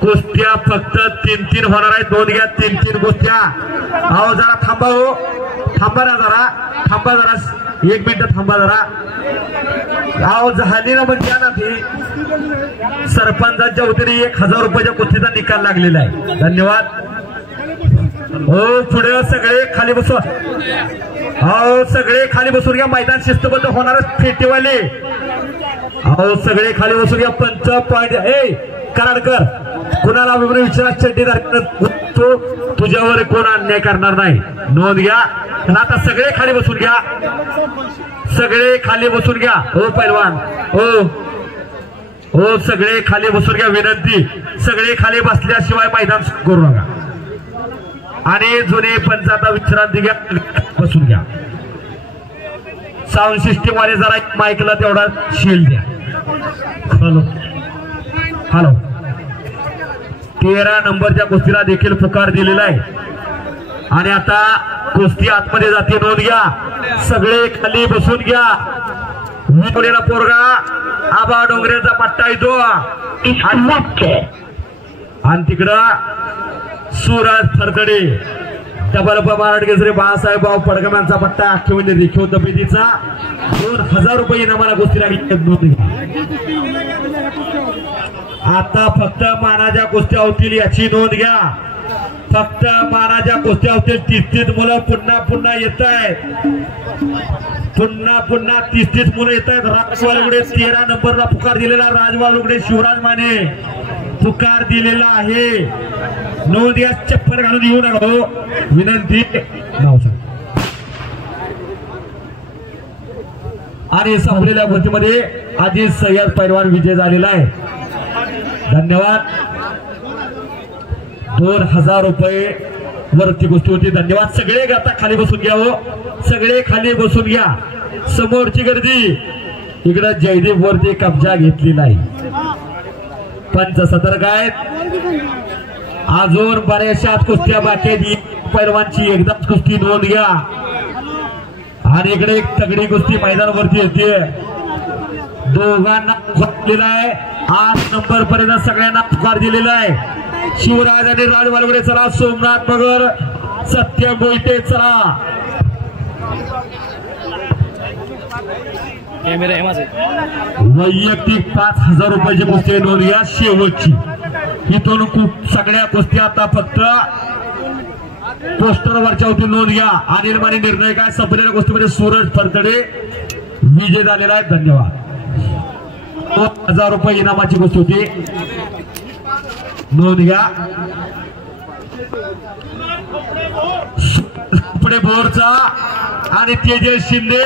कुस्त्या फक्त 3-3 होणार आहेत नोंद घ्या 3-3 कुस्त्या अहो जरा थांबा हो थांबा ना थांबा जरा 1 मिनिट थांबा जरा अहो झाली ना म्हणजे ना ती सरपंचाच्या वतीने 1000 रुपयाच्या कुस्तीचा निकाल लागलेला आहे धन्यवाद हो पुढे सगळे खाली बसवा हो सगळे खाली बसून घ्या मैदान शिस्तबद्ध होणारच फेटेवाले हो सगळे खाली बसून घ्या 5 पॉइंट कराडकर कुणाला विचारा चड्डीदार तो तुझ्यावर कोण अन्याय करणार नाही नोंद घ्या आता सगळे खाली बसून घ्या सगळे खाली बसून घ्या हो पैलवान हो सगळे खाली बसून घ्या विनंती सगळे खाली बसल्याशिवाय मैदान करू नका आणि जुने पंचाचा विश्रांती घ्या बसून घ्या साऊंड सिस्टीम वाले जरा माईकला तेवढा शील द्या हॅलो 13 नंबरच्या कुस्तीला देखील पुकार दिलेला आहे आणि आता कुस्ती आतमध्ये जाते, नोंद घ्या. सगळे खाली बसून घ्या. विटोलेला पोरगा आबा डोंगरेचा पट्टा येतो आणि तिकडं सूरज फरकडे डबल मराठ केसरी बाळासाहेब भाऊ पडगम यांचा पट्टा अख्खी रेखीव तब्येतीचा 2000 रुपये इनामाला कुस्ती लागली. आता फक्त मानाच्या कुस्त्या होतील याची नोंद घ्या. फक्त मानाच्या कुस्त्या होतील. 30 मुलं पुन्हा पुन्हा येत आहेत. पुन्हा 30 मुलं येत आहेत. राजवालुगडे 13 नंबरला पुकार दिलेला राजवालुगडे शिवराज माने पुकार दिलेला आहे. नोंद घ्या. चप्पल घालून येऊ नका हो, विनंती. आणि संपलेल्या गोष्टीमध्ये अजित सय्यद पैलवान विजय झालेला आहे. धन्यवाद. 2000 रुपये वरती गोष्टी होती. धन्यवाद. सगळे आता खाली बसून घ्या हो, सगळे खाली बसून घ्या. समोरची गर्दी इकडे जयदीप वरती कब्जा घेतलेला आहे. पंच सतर्क आहेत. अजून बऱ्याचशा कुस्त्या बाकी आहेत. पैलवानची एकदाच कुस्ती नोंद घ्या. आणि इकडे एक तगडी कुस्ती मैदानावरती येते. दोघांना दिलेला आहे. 8 नंबर पर्यंत सगळ्यांना पुकार दिलेला आहे. शिवराज आणि राजवालुगडे चला. सोमनाथ मगर, सत्य मोहिते चला. वैयक्तिक 5000 रुपयाची कुस्ती नोंद घ्या. शेवटची इथून खूप सगळ्या कुस्त्या आता फक्त पोस्टरवरच्या होती. नोंद घ्या. अनिल माने निर्णय काय संपलेल्या गोष्टीमध्ये सूरज फरतडे विजय झालेला आहे. धन्यवाद. 2000 रुपये इनामाची गोष्ट होती. नोंद घ्या. पुढे बोरचा आणि तेजस शिंदे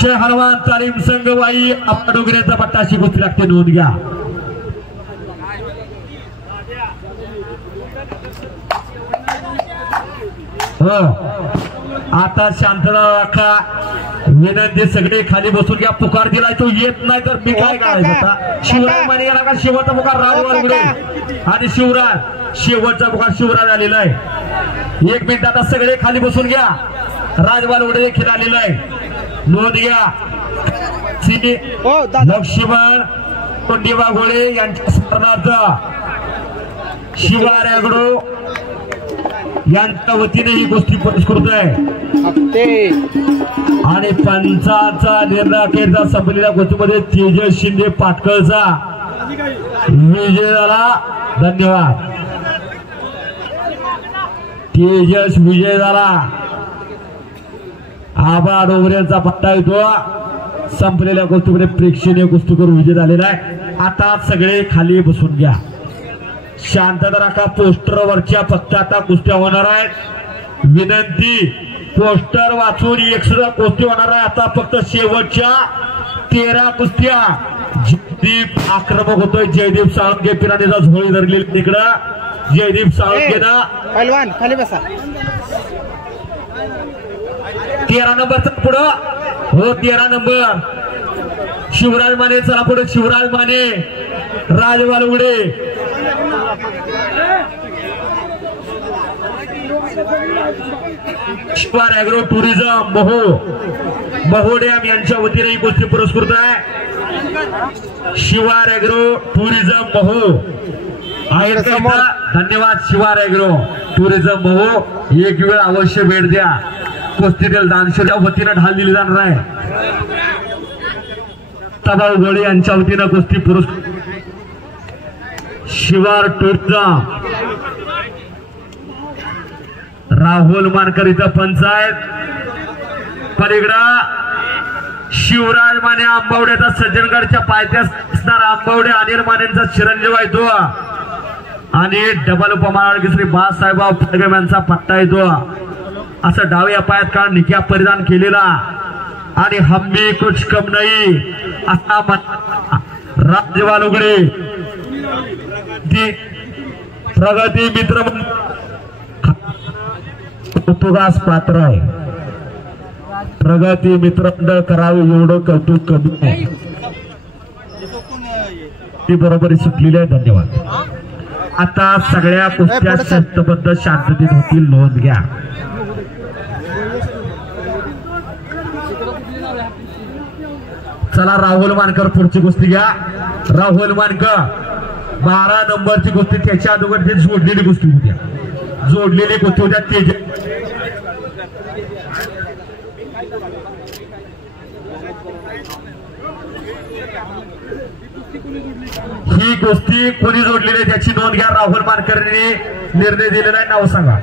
जय हनुमान तालीम संघ वाई आपल्या डोंगरेचा पट्टा अशी गोष्टी लागते. नोंद घ्या. हो आता शांतता राखा, विनंती. सगळे खाली बसून घ्या. पुकार दिलाय तो येत नाही तर मी काय करायचं आता. शिवराज माने गेला का शेवटचा पुकार राजवालुगडे आणि शिवराज. शेवटचा पुकार शिवराज आलेला आहे. 1 मिनिट. आता सगळे खाली बसून घ्या. राजवालुगडे देखील आलेला आहे. नोंद घ्या. लक्ष्मण कोंडीबा गोळे यांच्या स्मरणार्थ शिवा रॅगडो यांच्या वतीने ही गोष्टी पुरस्कृत आहे. आणि पंचाचा निर्णय अखेरचा संपलेल्या गोष्टीमध्ये तेजस शिंदे पाटकळचा विजय झाला. धन्यवाद. तेजस विजय झाला. आबा डोंगरेंचा पट्टा येतो. संपलेल्या गोष्टीमध्ये प्रेक्षणीय कुस्ती करून विजय झालेला आहे. आता सगळे खाली बसून घ्या. शांतता राखा. पोस्टरवरच्या फक्त आता कुस्त्या होणार आहेत. विनंती. पोस्टर वाचून एक सुद्धा कुस्ती होणार आहे. आता फक्त शेवटच्या 13 कुस्त्या. जयदीप आक्रमक होतोय. जयदीप साळुंके पिराणीचा झोळी धरली तिकडं. जयदीप साळुंकेना पैलवान खाली बसा. 13 नंबरचा पुढं हो. 13 नंबर शिवराज माने चला पुढे. शिवराज माने राजवालुगडे शिवार ॲग्रो टुरिझम महो डॅम यांच्या वतीने ही गोष्टी पुरस्कृत आहे. शिवार ॲग्रो टुरिझम महो आहे. धन्यवाद. शिवार ॲग्रो टुरिझम महो. एक वेळ अवश्य भेट द्या. कुस्तीतील दानशेच्या वतीने ढाल दिली जाणार आहे. तबाळ गोळे यांच्या वतीने कुस्ती पुरस्कृत. शिवार टुरिझम राहुल मानकर इथं पंचायत. पलीकडा शिवराज माने आंबवड्याचा सज्जनगडच्या पायथ्यात असणारा आंबवडे अनिल मानेंचा चिरंजीव आहे तो. आणि डबल उपमाळ केसरी बाळासाहेब पडगम यांचा पट्टा येतो. असं डाव्या पायात काळ निक्या परिधान केलेला आणि हम्मी कुछ कम नाही असा राजवालुगडे प्रगती मित्र कौतुकास पात्र आहे. प्रगती मित्रमंडळ करावे एवढं कौतुक कमी आहे. ती बरोबरी सुटलेली आहे. धन्यवाद. आता सगळ्या कुस्त्या शिस्तबद्ध शांततेत होतील, नोंद घ्या. चला राहुल मानकर पुढची कुस्ती घ्या. राहुल मानकर 12 नंबरची कुस्ती, त्याच्या अगोदर ते जोडलेली कुस्ती होत्या, जोडलेली कुस्ती होत्या. तेज ही कुस्ती कोणी जोडलेली त्याची नोंद घ्या. राहुल मानकरने निर्णय दिलेला आहे, नाव सांगा.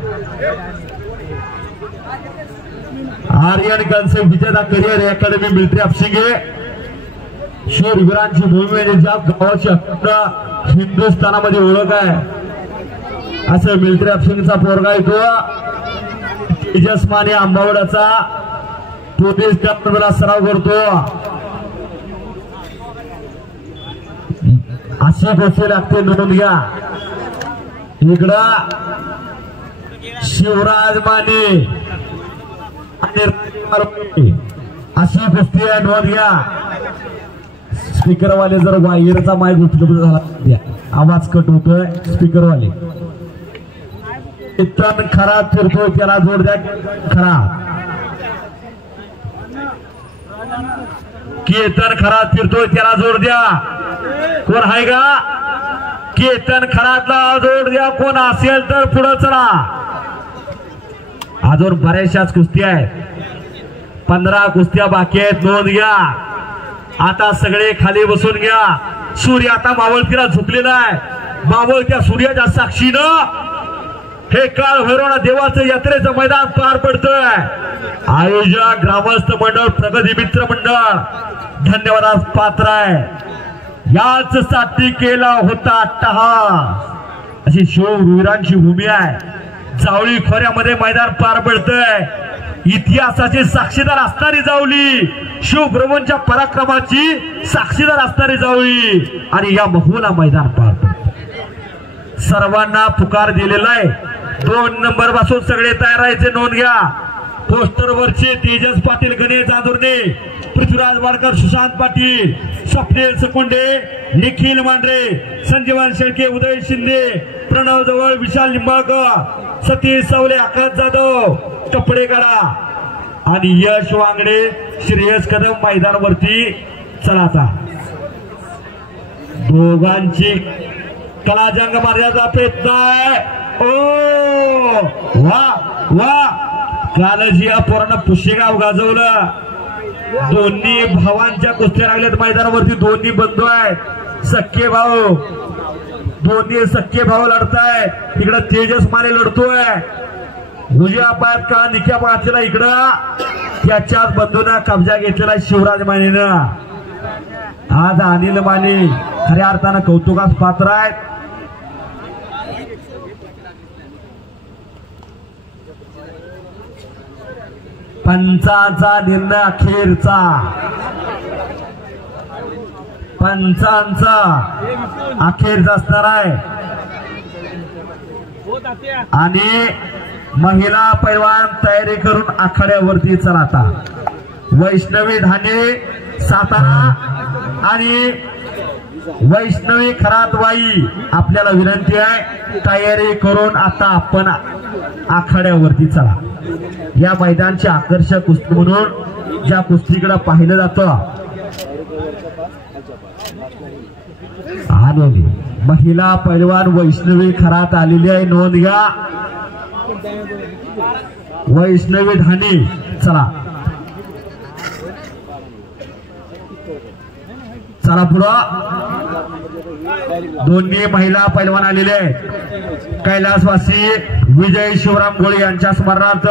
आर्यन गन्स विजेता करिअर अकॅडमी मिलिटरी हापशिंगे, शूरवीरांची भूमी आहे, ज्या गावाची हिंदुस्थानामध्ये ओळख आहे असं मिलिटरी हापशिंगचा पोरगा येतो. तेजस माने आंबावड्याचा पोलीस कॅप्टनला सराव करतो. अशी गोष्ट लागते, नोंद घ्या. इकडं शिवराज माने अशी गोष्टी आहे, नोंद घ्या. स्पीकरवाले जर वायरचा माईक उपलब्ध झाला, आवाज कट होतोय. स्पीकरवाले इतन खरा फिरतोय, त्याला जोड द्या. खरा कीर्तन खरा फिरतोय, त्याला जोड द्या. कोण आहे का? कीर्तन खरातला जोड द्या. कोण असेल तर पुढे चला. अजून बऱ्याचशाच कुस्ती आहेत, 15 कुस्त्या बाकी आहेत, नोंद घ्या. आता सगळे खाली बसून घ्या. सूर्य आता मावळतीला झुकलेला आहे. मावळत्या सूर्याच्या साक्षीनं हे काळ भैरवणा देवाचं यात्रेचं मैदान पार पडतंय. आयोजक ग्रामस्थ मंडळ, प्रगती मित्र मंडळ धन्यवादास पात्र आहे. याच साठी केला होता अट्टहास, अशी शूरवीरांची भूमी आहे. जावळी खोऱ्यामध्ये मैदान पार पडतंय. इतिहासाची साक्षीदार असणारी जावली, शिवप्रभूंच्या पराक्रमाची साक्षीदार असणारी जावळी, आणि या बहुला मैदान पार पडत. सर्वांना पुकार दिलेला आहे. 2 नंबर पासून सगळे तयार राहायचे, नोंद घ्या. पोस्टरवरचे तेजस पाटील, गणेश जाधुर्णे, पृथ्वीराज वाडकर, सुशांत पाटील, स्वप्नील सकुंडे, निखिल मांढरे, संजीवन शेळके, उदय शिंदे, प्रणव जवळ, विशाल लिंबाळकर, सतीश सावले, आकाश जाधव, कपडे काढा, आणि यश वांगडे, श्रेयस कदम मैदानावरती. चला आता दोघांची कलाजंग मारण्याचा प्रयत्न आहे. ओ वा वा, कालच या पोरानं पुशेगाव गाजवलं. दोन्ही भावांच्या कुस्त्या लागल्यात मैदानावरती. दोन्ही बंधू आहेत, सख्खे भाऊ, दोन्ही सख्खे भाऊ लढताय. तिकडं तेजस माने लढतोय उजव्या पायात, का निक्या पायातला इकडं त्याच्यात बंधूंना कब्जा घेतलेला शिवराज मानेनं. आज अनिल माने खऱ्या अर्थानं कौतुकास पात्र आहेत. पंचांचा निर्णय अखेरचा, पंचांचा अखेरचा असणार आहे. आणि महिला पैलवान तयारी करून आखाड्यावरती चला. आता वैष्णवी धाने सातारा आणि वैष्णवी खरातवाई, आपल्याला विनंती आहे तयारी करून आता आपण आखाड्यावरती चला. या मैदानची आकर्षक कुस्ती म्हणून ज्या कुस्तीकडे पाहिलं जातं, आलेली महिला पैलवान वैष्णवी खरात आलेली आहे, नोंद घ्या. वैष्णवी धानी, चला चला पुढं. दोन्ही महिला पैलवान आलेले आहेत. कैलासवासी विजय शिवराम गोळे यांच्या स्मरणार्थ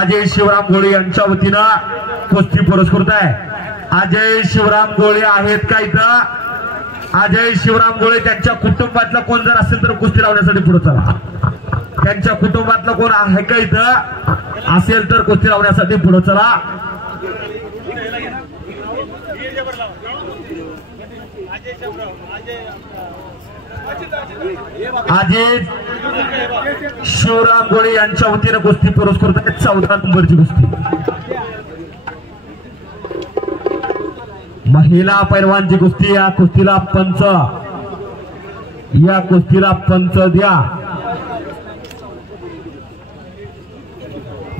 अजय शिवराम गोळे यांच्या वतीनं कुस्ती पुरस्कृत आहे. अजय शिवराम गोळे आहेत का इथं? अजय शिवराम गोळे, त्यांच्या कुटुंबातला कोण जर असेल तर कुस्ती लावण्यासाठी पुढे चला. त्यांच्या कुटुंबातला कोण आहे का इथं? असेल तर कुस्ती लावण्यासाठी पुढे चला. अजय शिवराम गोळे यांच्या वतीनं कुस्ती पुरस्कृत आहे. 14 नंबरची कुस्ती. महिला पैलवानची कुस्ती. या कुस्तीला पंच या कुस्तीला पंच द्या.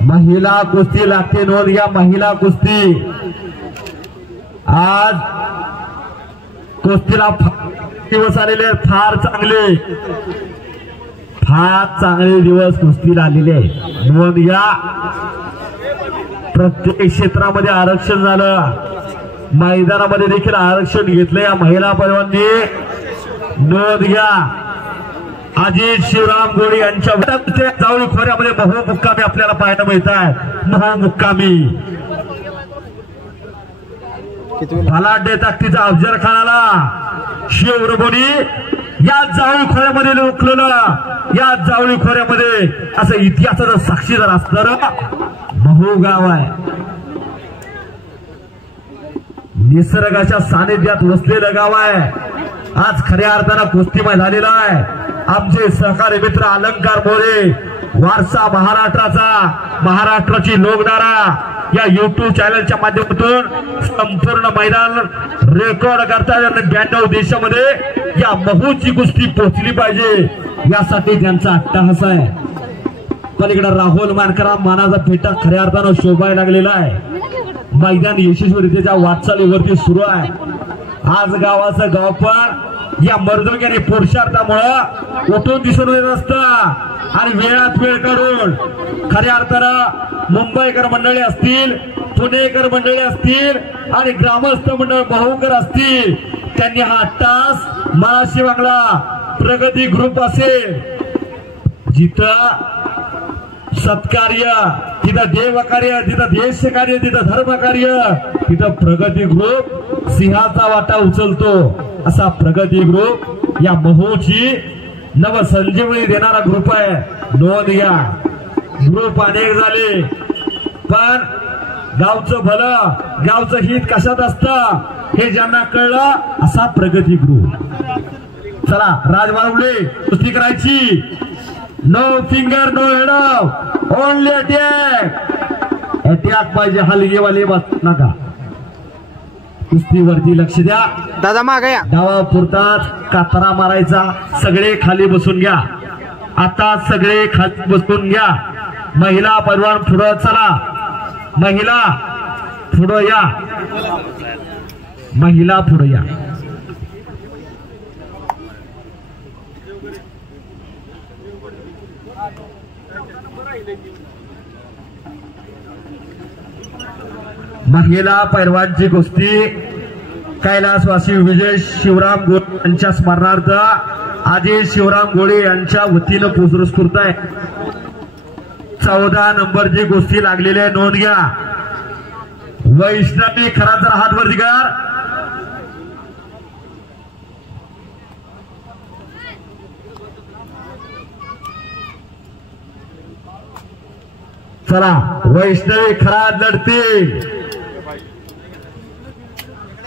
महिला कुस्ती लागते नोंद घ्या. महिला कुस्ती आज कुस्तीला दिवस आलेले आहेत. फार चांगले दिवस कुस्तीला आलेले आहेत. नोंद घ्या. प्रत्येक क्षेत्रामध्ये आरक्षण झालं. मैदानामध्ये देखील आरक्षण घेतलं या महिला पैलवानांनी. नोंद घ्या. अजित शिवराम गोळे यांच्या जावळी खोऱ्यामध्ये बहुमुक्कामी आपल्याला पाहायला मिळत आहे. बहुमुक्कामी फलाटे ताकदीचा अफजल खानाला शिवरबोनी या जावळी खोऱ्यामध्ये लोकलेलं. या जावळी खोऱ्यामध्ये असं इतिहासाचं साक्षीदार असणार बहुगाव आहे. निसर्गाच्या सानिध्यात वसलेलं गाव आहे. आज खऱ्या अर्थानं कुस्तीमय झालेला आहे. आमचे सहकारी मित्र अलंकार मोरे वारसा महाराष्ट्राची लोकधारा या युट्यूब चॅनलच्या माध्यमातून संपूर्ण मैदान रेकॉर्ड करतात. 92 देशामध्ये या महूची कुस्ती पोहोचली पाहिजे यासाठी त्यांचा अट्टहास आहे. पलीकडे राहुल मानकरा मानाचा फेटा खऱ्या अर्थानं शोभायला लागलेला आहे. मैदान यशस्वीरित्या वाटचालीवरती सुरू आहे. आज गावाचं गाव पण या मर्दोगी आणि पुरुषार्थामुळं उठून दिसून येत असतं. आणि वेळात वेळ काढून खऱ्या अर्थानं मुंबईकर मंडळी असतील, पुणेकर मंडळी असतील आणि ग्रामस्थ मंडळ बहुकर असतील, त्यांनी हा तास महाराष्ट्र बांगला प्रगती ग्रुप असेल जिथं सत्कार्य, तिथं देवकार्य, तिथं देशकार्य, तिथं धर्मकार्य, तिथं प्रगती ग्रुप सिंहाचा वाटा उचलतो. असा प्रगती ग्रुप या महूची नव संजीवनी देणारा ग्रुप आहे. नोंद घ्या. ग्रुप अनेक झाले पण गावचं भलं, गावचं हित कशात असतं हे ज्यांना कळलं असा प्रगती ग्रुप. चला राजबाळवले कुस्ती करायची. No finger no head, only attack. Attack पाहिजे, हलगेवाले बस नका. कुस्तीवरती लक्ष द्या. दादा मागे या. डावा पुरताच कातरा मारायचा. सगळे खाली बसून घ्या. आता सगळे खाली बसून घ्या. महिला पैलवान पुढं चला. महिला पुढं या. महिला पुढं या. महिला पैलवानची कुस्ती कैलासवासी विजय शिवराम गोळे यांच्या स्मरणार्थ अजय शिवराम गोळे यांच्या वतीनं पुरस्कृत आहे. 14 नंबरची कुस्ती लागलेली आहे. नोंद घ्या. वैष्णवी खरातर हात वरती कर. चला वैष्णवी खरात लढते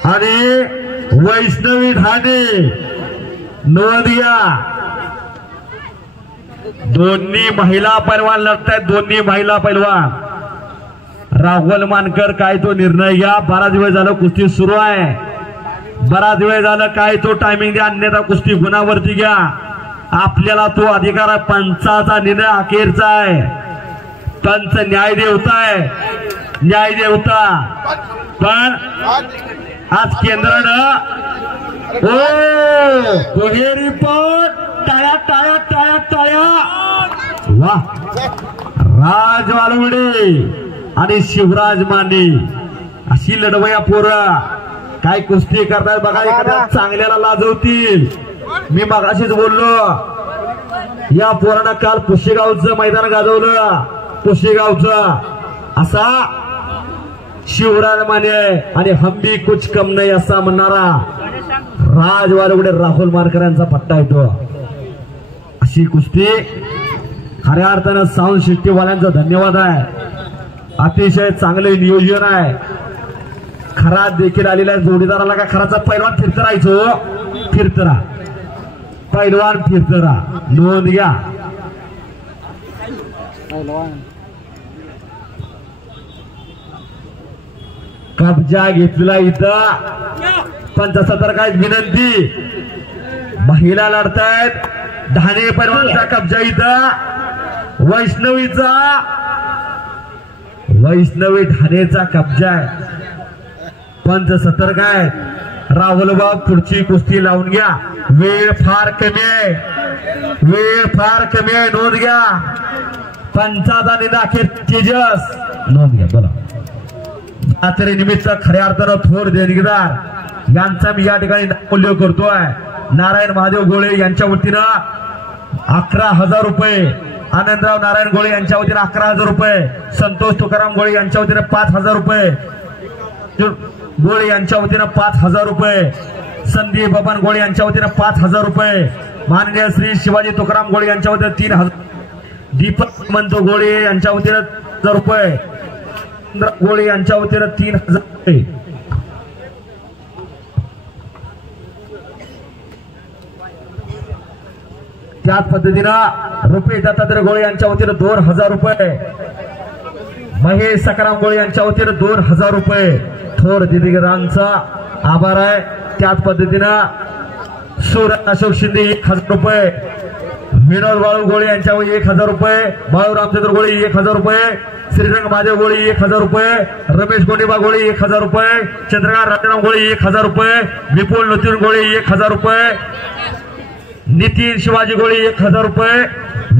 आणि वैष्णवी ढाणे. नोंद घ्या. दोन्ही महिला पैलवान लढतायत. दोन्ही महिला पैलवान. राहुल मानकर काय तो निर्णय घ्या. बराच वेळ झालं कुस्ती सुरू आहे. बराच वेळ झालं काय तो टायमिंग द्या, अन्यथा कुस्ती गुणावरती घ्या. आपल्याला तो अधिकार आहे. पंचाचा निर्णय अखेरचा आहे. पंच न्याय देवता आहे. न्याय देवता. पण आज केंद्रानं दुहेरी पण टाळ्या टाळ्या टाळ्या टाळ्या. वा. राज वालवडे आणि शिवराज माने अशी लढवया पोरं काय कुस्ती करतात बघा. एखाद्या चांगल्याला लाजवतील. मी मगाशीच बोललो या पोरानं काल पुशेगावचं मैदान गाजवलं. पुशेगावचं असा शिवराज माने आणि हम्बी कुछ कम नाही असा म्हणणारा राज वालवडे राहुल मानकर यांचा पट्टा येतो. अशी कुस्ती खऱ्या अर्थानं साऊंड शिट्टीवाल्यांचा धन्यवाद आहे. अतिशय चांगले नियोजन आहे. खरा देखील आलेल्या जोडीदाराला का खराचा पैलवान फिरत राहायचो. फिरतरा पैलवान फिरतरा. नोंद घ्या. कब्जा घेतलेला इथं 75 काय विनंती. महिला लढतायत धाणे पैलवानचा कब्जा इथं वैष्णवी ठाणेचा कब्जा आहे. पंच सतर्क आहे. राहुलबाब पुढची कुस्ती लावून घ्या. वेळ फार कमी आहे नोंद घ्या. पंचाचा निदाखेर तेजस नोंद घ्या. बोला यात्रे निमित्त खऱ्या अर्थानं थोर देणगीदार यांचा मी या ठिकाणी मूल्य करतोय. नारायण महादेव गोळे यांच्या वतीनं 11,000 रुपये. आनंदराव नारायण गोळे यांच्या वतीनं 11,000 रुपये. संतोष तुकाराम गोळे यांच्या वतीनं 5,000 रुपये. गोळे यांच्या वतीनं 5,000 रुपये. संदीप बबन गोळे यांच्या वतीनं 5,000 रुपये. माननीय श्री शिवाजी तुकाराम गोळे यांच्या वतीनं 3,000. दीपक मंतो गोळे यांच्या वतीनं 1,000 रुपये. गोळे यांच्या वतीनं 3,000 रुपये. त्याच पद्धतीनं रुपये दत्तात्रय गोळे यांच्या वतीनं 2,000 रुपये. महेश सकाराम गोळे यांच्या वतीनं 2,000 रुपये. थोर दिग्गजांचा आभार आहे. त्याच पद्धतीनं सूरज अशोक शिंदे 1,000 रुपये. विनोद बाळू गोळे यांच्या 1,000 रुपये. बाळू रामचंद्र गोळे 1,000 रुपये. श्रीरंग महादेव गोळे 1,000 रुपये. रमेश गोंडेबा गोळे 1,000 रुपये. चंद्रकांत राजाराम गोळे 1,000 रुपये. विपुल नितीन गोळे 1,000 रुपये. नितीन शिवाजी गोळे 1,000 रुपये.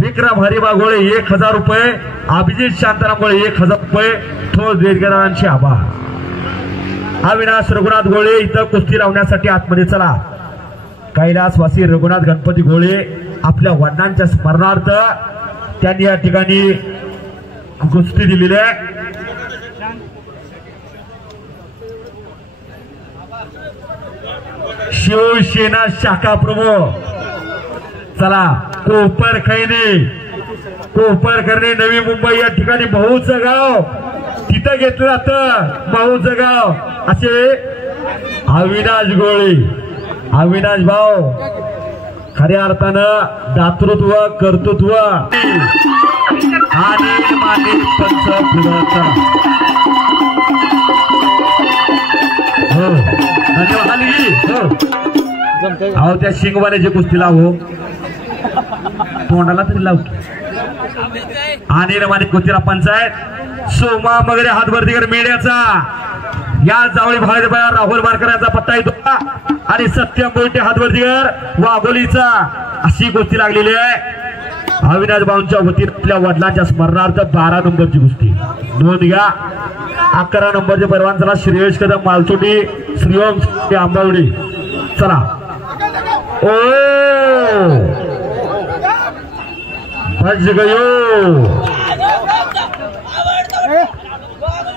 विक्रम हरिबा गोळे 1,000 रुपये. अभिजित शांताराम गोळे 1,000 रुपये. थोर दिग्गजांचे आभार. अविनाश रघुनाथ गोळे इथं कुस्ती लावण्यासाठी आतमध्ये चला. कैलासवासी रघुनाथ गणपती गोळे आपल्या वडिलांच्या स्मरणार्थ त्यांनी या ठिकाणी कुस्ती दिलेली आहे. शिवसेना शाखा प्रमुख चला. कोपरखैनी नवी मुंबई या ठिकाणी महूचं गाव तिथं घेतलं जातं. महूचं गाव असे अविनाश भाऊ खऱ्या अर्थानं दातृत्व कर्तृत्व आणि माननीय पंच पुरस्कार. हो धन्यवाद. अहो त्या शिंगवाल्याची कुस्ती लावू तोंडाला तरी लावू. आणि रमानी कुस्तीला पंचायत सोमा मगरे हातवर्तीकर मेड्याचा या जावळी भागात राहुल मारकर यांचा पट्टा येतो आणि सत्यम बोलटे हातवर्तीकर वाघोलीचा अशी कुस्ती लागलेली आहे. अविनाश भाऊंच्या वतीने आपल्या वडिलांच्या स्मरणार्थ 12 नंबरची कुस्ती नोंद घ्या. 11 नंबरचे पैलवान चला श्रेयश कदम मालचोटी श्रीओम आंबावडी चला. ओ बज गयो.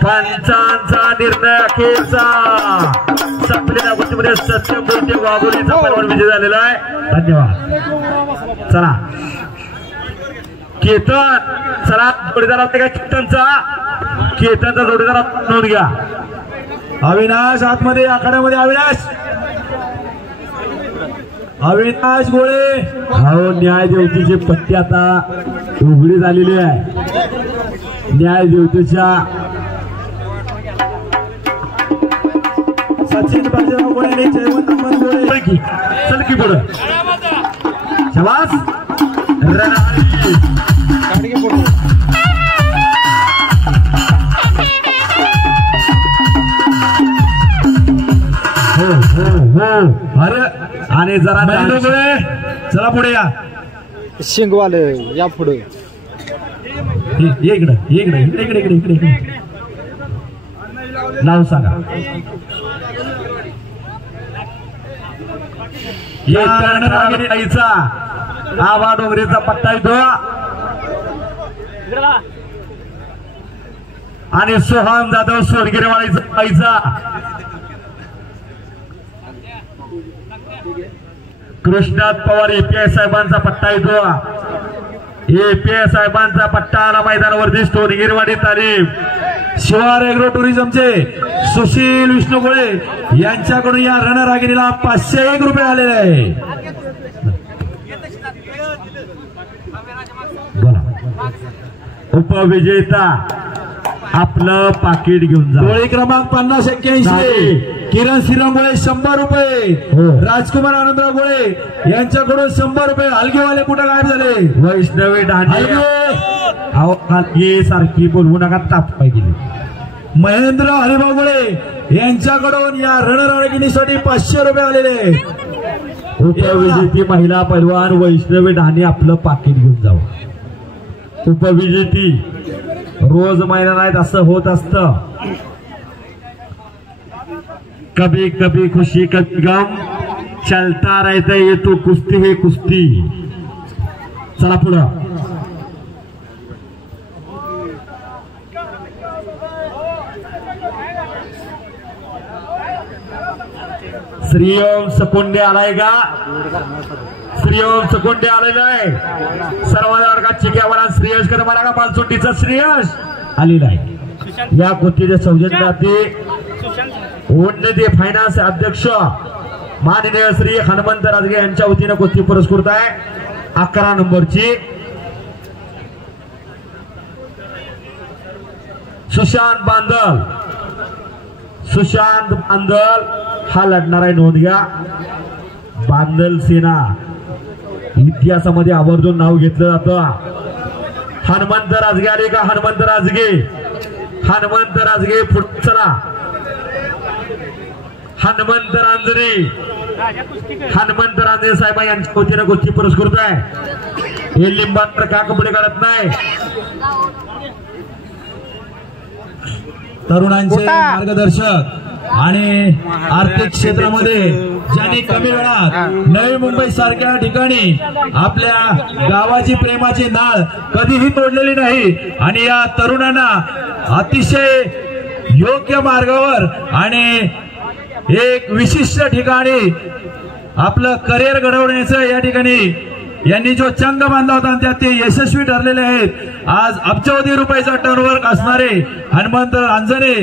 पंचांचा निर्णय अखेरचा संपलेल्या गोष्टीमध्ये सत्यम बोलते वाघोलीचा पैलवान विजय झालेला आहे. धन्यवाद. चला केतन चला जोडीदार असते का केतनचा जोडीदार नोंद घ्या. अविनाश आतमध्ये आखाड्यामध्ये अविनाश गोळे. हो न्यायदेवतेची पट्टी आता उघडी झालेली आहे. न्यायदेवतेच्या सचिन बाजीराव गोळे जयवंत गोळे चल की पुढे शबास. अरे आणि जरा चला पुढे या. शिंगवाले या पुढे इकडे नाव सांगा. आईचा आवा डोंगरीचा पट्टा येतो आणि सोहम जाधव सोरगिरेवाळीचा आईचा. कृष्णात पवार एपीआय साहेबांचा पट्टा येतो. एपीआय साहेबांचा पट्टा आला मैदानावरती सोरगिरवाडी तालीम. शिवार एग्रो टुरिझमचे सुशील विष्णू गोळे यांच्याकडून या रणरागिणीला 501 रुपये आलेले आहे. बोला उपविजेता आपलं पाकिट घेऊन जा. टोळी क्रमांक 5081 किरण श्रीराम गोळे 100 रुपये, हो. राजकुमार आनंदराव गोळे यांच्याकडून 100 रुपये. हलगेवाले कुठे गायब झाले? वैष्णवी डाणे हलगे सारखी बोलवू नका, ताप पाहिजे. महेंद्र हरिभाऊ गोळे यांच्याकडून या रणरागिणीसाठी 500 रुपये आलेले. उपविजेती महिला पैलवान वैष्णवी डाणे आपलं पाकिट घेऊन जावं. उपविजेती रोज मैदान आहेत, असं होत असतं. कभी कभी खुशी कभी गम, चलता रहता ये तो कुस्ती है कुस्ती. चला पुढं. श्रीओम सकोंडे आलाय का? श्रीओम सकोंडे आलेला आहे. सर्वांना चिक्यावाला श्रेयश कर मला का मालसुंडीचा श्रेयश आलेला आहे. या कुस्तीच्या सौजन्याचे ओंडे फायनान्स अध्यक्ष माननीय श्री हनुमंत राजगे यांच्या वतीने कुस्ती पुरस्कृत आहे. 11 नंबरची सुशांत बांदल. सुशांत बांदल हा लढणार आहे. नोंद घ्या. बांदल सेना इतिहासामध्ये आवर्जून नाव घेतलं जातं. हनुमंत राजगे आले का? हनुमंत राजगे, हनुमंत राजगे पुढे चला. हनुमंत रांजणे, हनुमंत रांजणे साहेब यांच्या वतीने कुस्ती पुरस्कृत आहे. हे लिंबांतर का कपडे काढत नाही. तरुणांचे मार्गदर्शक आणि आर्थिक क्षेत्रामध्ये ज्यांनी कमी वेळात नवी मुंबई सारख्या ठिकाणी आपल्या गावाची प्रेमाची नाळ कधीही तोडलेली नाही आणि या तरुणांना अतिशय योग्य मार्गावर आणि एक विशिष्ट ठिकाणी आपलं करिअर घडवण्याचं या ठिकाणी यांनी जो चंग बांधला होता त्यात ते यशस्वी ठरलेले आहेत. आज अब्जावधी रुपयाचा टर्नओव्हर असणारे हनुमंत रांजणे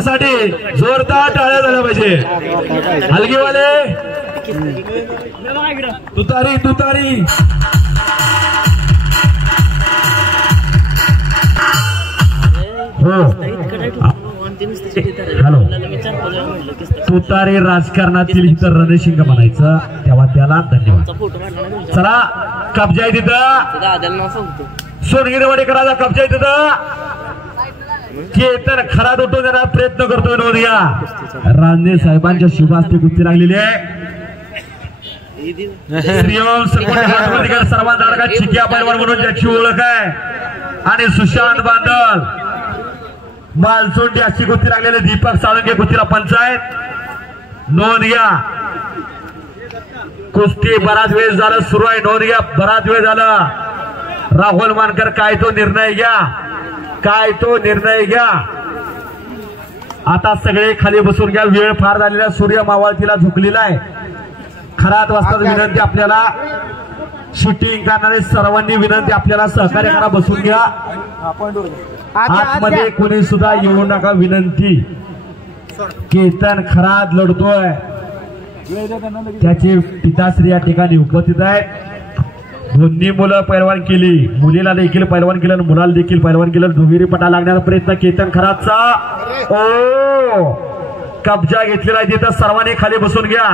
साठी जोरदार टाळ्या झाल्या पाहिजे. हलगीवाले तुतारी तुतारी. हॅलो, तुतारी राजकारणातील इतर रणशिंग म्हणायचं तेव्हा त्याला धन्यवाद. चला कब्जा आहे तिथं. सोनगिरीवाडीकराचा कब्जा आहे तिथं. केतन खरात उठून देण्याचा प्रयत्न करतोय. नोंदया रांजणे साहेबांच्या शुभास्ते कुस्ती लागलेली आहे. सर्वात लाडका चिक्या पैलवान म्हणून ज्याची ओळख आहे आणि सुशांत बांदल मालसोंडी अशी कुस्ती लागलेली. दीपक साळुंके कुस्तीला पंचायत. नोंद घ्या. कुस्ती बराच वेळ झालं सुरू आहे. नोंद घ्या. बराच वेळ झाला. राहुल मानकर काय तो निर्णय घ्या, काय तो निर्णय घ्या. आता सगळे खाली बसून घ्या. वेळ फार झालेला. सूर्य मावळतीला झुकलेला आहे. खरात वाजता विनंती आपल्याला, शूटिंग करणारे सर्वांनी विनंती आपल्याला सहकार्य करा. बसून घ्या. आतमध्ये कोणी सुद्धा येऊ नका विनंती. केतन खरात लढतोय. त्याचे पिताश्री या ठिकाणी उपस्थित आहेत. दोन्ही मुलं पैलवान केली. मुलीला देखील पैलवान केलं आणि मुलाला देखील पैलवान केलं. दुहेरी पटा लागण्याचा प्रयत्न केतन खरातचा. ओ कब्जा घेतलेला आहे तिथं. सर्वांनी खाली बसून घ्या.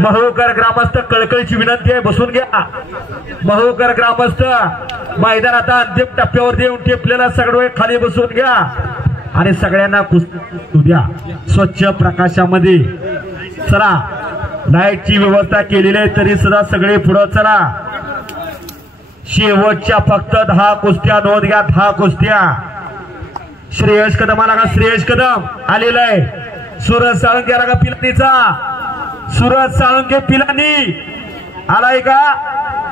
महोकर ग्रामस्थ कळकळीची विनंती आहे. बसून घ्या. महोकर ग्रामस्थ मैदान आता अंतिम टप्प्यावर येऊन टेपलेला सगळं खाली बसून घ्या आणि सगळ्यांना कुस्ती द्या स्वच्छ प्रकाशामध्ये. चला लाईटची व्यवस्था केलेली आहे तरी सुद्धा सगळे पुढे चला. शेवटच्या फक्त 10 कुस्त्या. नोंद घ्या. 10 कुस्त्या. श्रेयश कदम आला का? श्रेयश कदम आलेला आहे. सूरज साळुंके आला का पिलानीचा? सूरज साळुंके पिलानी आलाय का?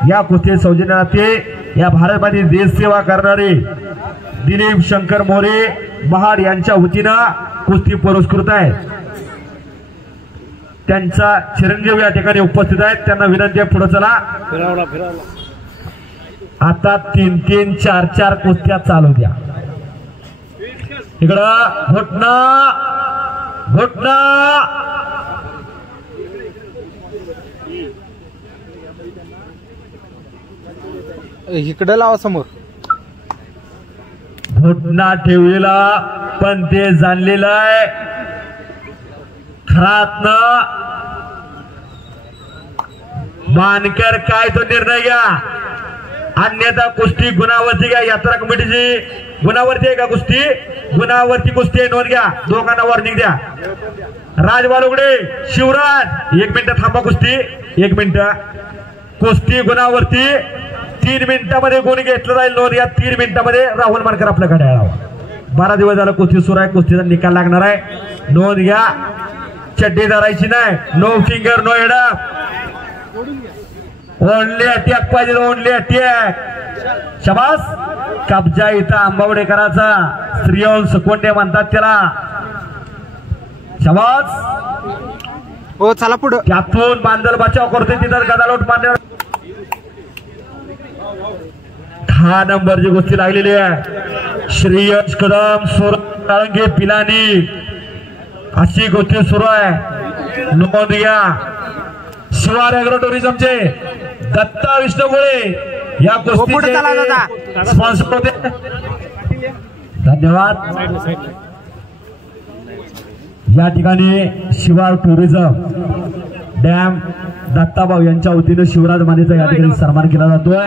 या कुस्ती सौजन्याला ते या भारतमध्ये देश सेवा करणारे दिलीप शंकर मोरे महाड यांच्या वतीनं कुस्ती पुरस्कृत आहे. त्यांचा चिरंजीव या ठिकाणी उपस्थित आहेत. त्यांना विनंती आहे पुढे चला. आता 3-3, 4-4 कुस्त्या चालू द्या. इकडं घोटना घोटना. इकडे लावा समोर. घोटना ठेवलेला पण ते जाणलेलं आहे. घरातनं मानकर काय तो निर्णय घ्या, अन्यथा कुस्ती गुणावरती घ्या. यात्रा कमिटीची गुणावरती आहे का कुस्ती? गुणावरती कुस्ती आहे, नोंद घ्या. दोघांना वॉर्निंग द्या. राज बालुगडे शिवराज 1 मिनिट थांबा. कुस्ती 1 मिनिट. कुस्ती गुणावरती 3 मिनिटांमध्ये गुण घेतला जाईल. नोंद घ्या. 3 मिनिटांमध्ये राहुल मानकर आपल्या घड्याळावर. 12 दिवस झाला कुस्ती सुरू आहे. कुस्तीचा निकाल लागणार आहे. नोंद घ्या. चड्डी धरायची नाही. No finger no head. Only attack पाहिजे. Only attack. शाबास. कब्जा इथं आंबावडेकरांचा. श्रीवंश कोंडे म्हणतात त्याला. शाबास. हो चला पुढं. त्यातून बांधल बचाव करतोय. तिथं गदालोट मारण्यावर 10 नंबरची गोष्टी लागलेली आहे. श्रीयश कदम सोरंगे पिलानी अशी गोष्टी सुरू आहे. नोंद घ्या. शिवार अॅग्रो टुरिझमचे दत्ता विष्णुगोळे या गोष्टीचे स्पॉन्सर होते. धन्यवाद. या ठिकाणी शिवार टुरिझम डॅम दत्ताभाऊ यांच्या वतीनं शिवराज मानेचा या ठिकाणी सन्मान केला जातोय.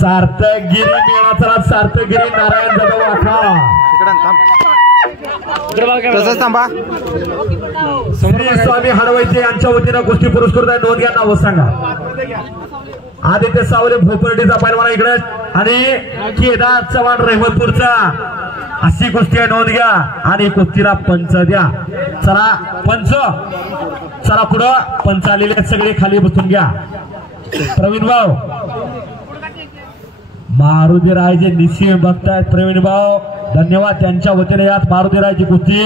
सार्थकगिरी मेळा. सार्थकगिरी नारायण जाधव वाखा. तसंच थांबा. श्री स्वामी हरवायचे यांच्या वतीनं कुस्ती पुरस्कृत आहे. नोंद घ्या. नाव सांगा. आदित्य सावले भोपर्डीचा पैलवान इकडे आणि केदार चव्हाण रहमतपूरचा. अशी कुस्ती आहे. नोंद घ्या. आणि कुस्तीला पंच द्या. चला पंच. चला पुढं. पंच आलेले सगळे खाली बसून घ्या. प्रवीण भाऊ मारुतीरायचे निश्चित बघतायत. प्रवीण भाऊ धन्यवाद. त्यांच्या वतीने यात मारुतीरायची कुस्ती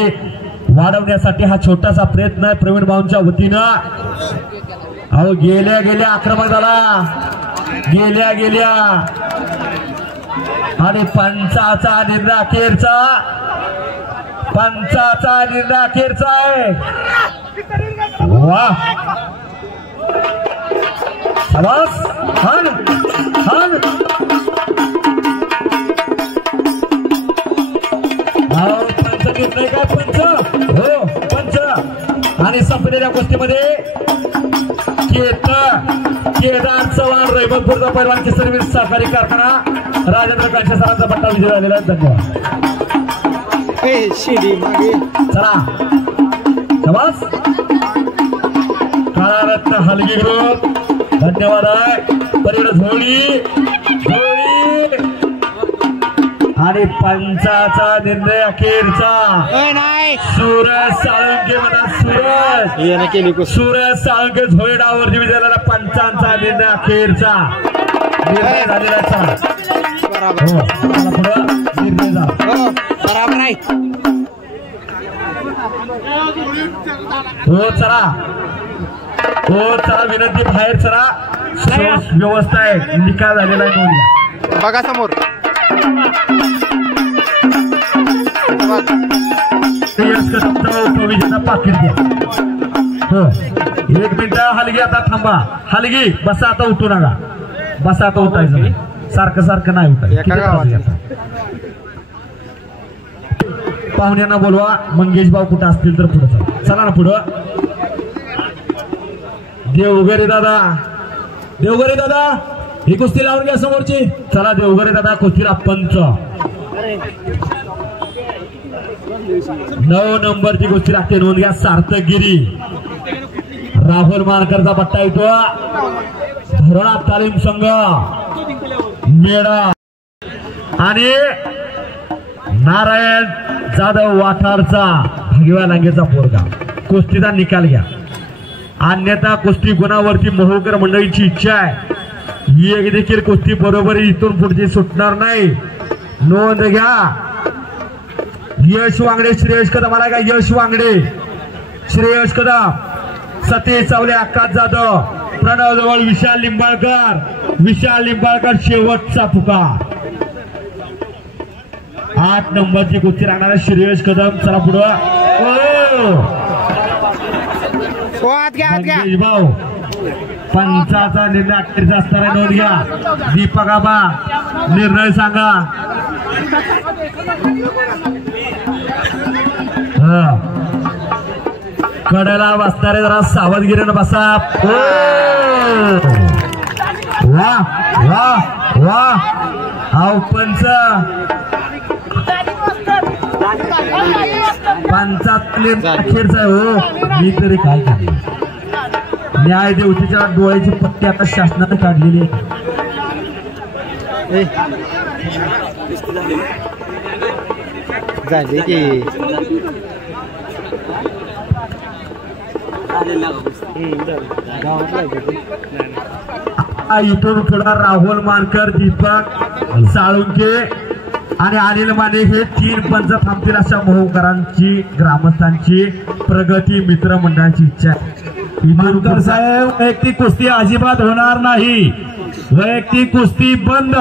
वाढवण्यासाठी हा छोटासा प्रयत्न आहे प्रवीण भाऊंच्या वतीनं. अहो गेल्या आक्रमक झाला. गेल्या आणि पंचाचा निर्णय अखेरचा. पंचाचा निर्णय अखेरचा आहे. वा शाबास. हन पंच निर्णय काय? पंच हो पंच. आणि संपलेल्या गोष्टीमध्ये केदार चव्हाण रहमतपूरचा पैलवान केसरी सहकारी कारखाना राजेंद्र कांशे सरांचा पट्टा विजय झालेला आहे. धन्यवाद. चला शाबास. काळारत्न हलगी ग्रुप धन्यवाद आहे. पलीकडे झोळी आणि पंचाचा निर्णय अखेरचा. सूरज साळुंके म्हणा. सूरज साळुंके झोळीडावरती विजयाला पंचांचा निर्णय अखेरचा निर्णय झालेला. पुढे निर्णय झाला. हो चला. हो चला. विनंती बाहेर चला. व्यवस्था आहे. निकाल झालेला आहे. नोंद बघा समोर. पाकिट द्या. हो 1 मिनिट. हलगी आता थांबा. हलगी बसा. आता उठू नका. बसा. आता उठायचं सारखं नाही उठायचं. पाहुण्यांना बोलवा. मंगेश भाऊ कुठं असतील तर पुढे चला ना. पुढं देवघरे दादा ही कुस्ती लावून घ्या समोरची. चला देवघरे दादा कुस्तीला पंच. 9 नंबरची कुस्ती लागते. नोंद घ्या. सार्थकगिरी राहुल मानकरचा पट्टा येतो. धरणा तालीम संघ मेळा आणि नारायण जाधव वाठारचा भगव्या लांगेचा पोरगा. कुस्तीचा निकाल घ्या. अन्यथा कुस्ती गुणावरती मोहोळकर मंडळीची इच्छा आहे. एक देखील कुस्ती बरोबरी इथून पुढची सुटणार नाही. नोंद घ्या. यश वांगडे श्रेयश कदम आला का? यश वांगडे श्रेयश कदम. सतीश चावले आकाश जाधव. प्रणव जवळ विशाल लिंबाळकर शेवटचा पुकार. 8 नंबरची कुस्ती राहणार आहे. श्रेयश कदम. चला पुढं. भाऊ पंचाचा निर्णय अखेरचा असणार आहे. नोंद घ्या. दीपक आबा निर्णय सांगा. कडेला बसणारे जरा सावधगिरीनं बसा. वा वा वा अहो पंचातले अखेरचा आहे हो. मी तरी काय काढले न्याय देवतेच्या डोळ्याची पट्टी आता शासनाने काढलेली आहे. झाले की इथून पुढे राहुल मानकर, दीपक साळुंके आणि अनिल माने हे 3 पंच थांबतील अशा मोहकरांची ग्रामस्थांची प्रगती मित्र मंडळाची इच्छा आहे. मानकर साहेब वैयक्तिक कुस्ती अजिबात होणार नाही. वैयक्तिक कुस्ती बंद.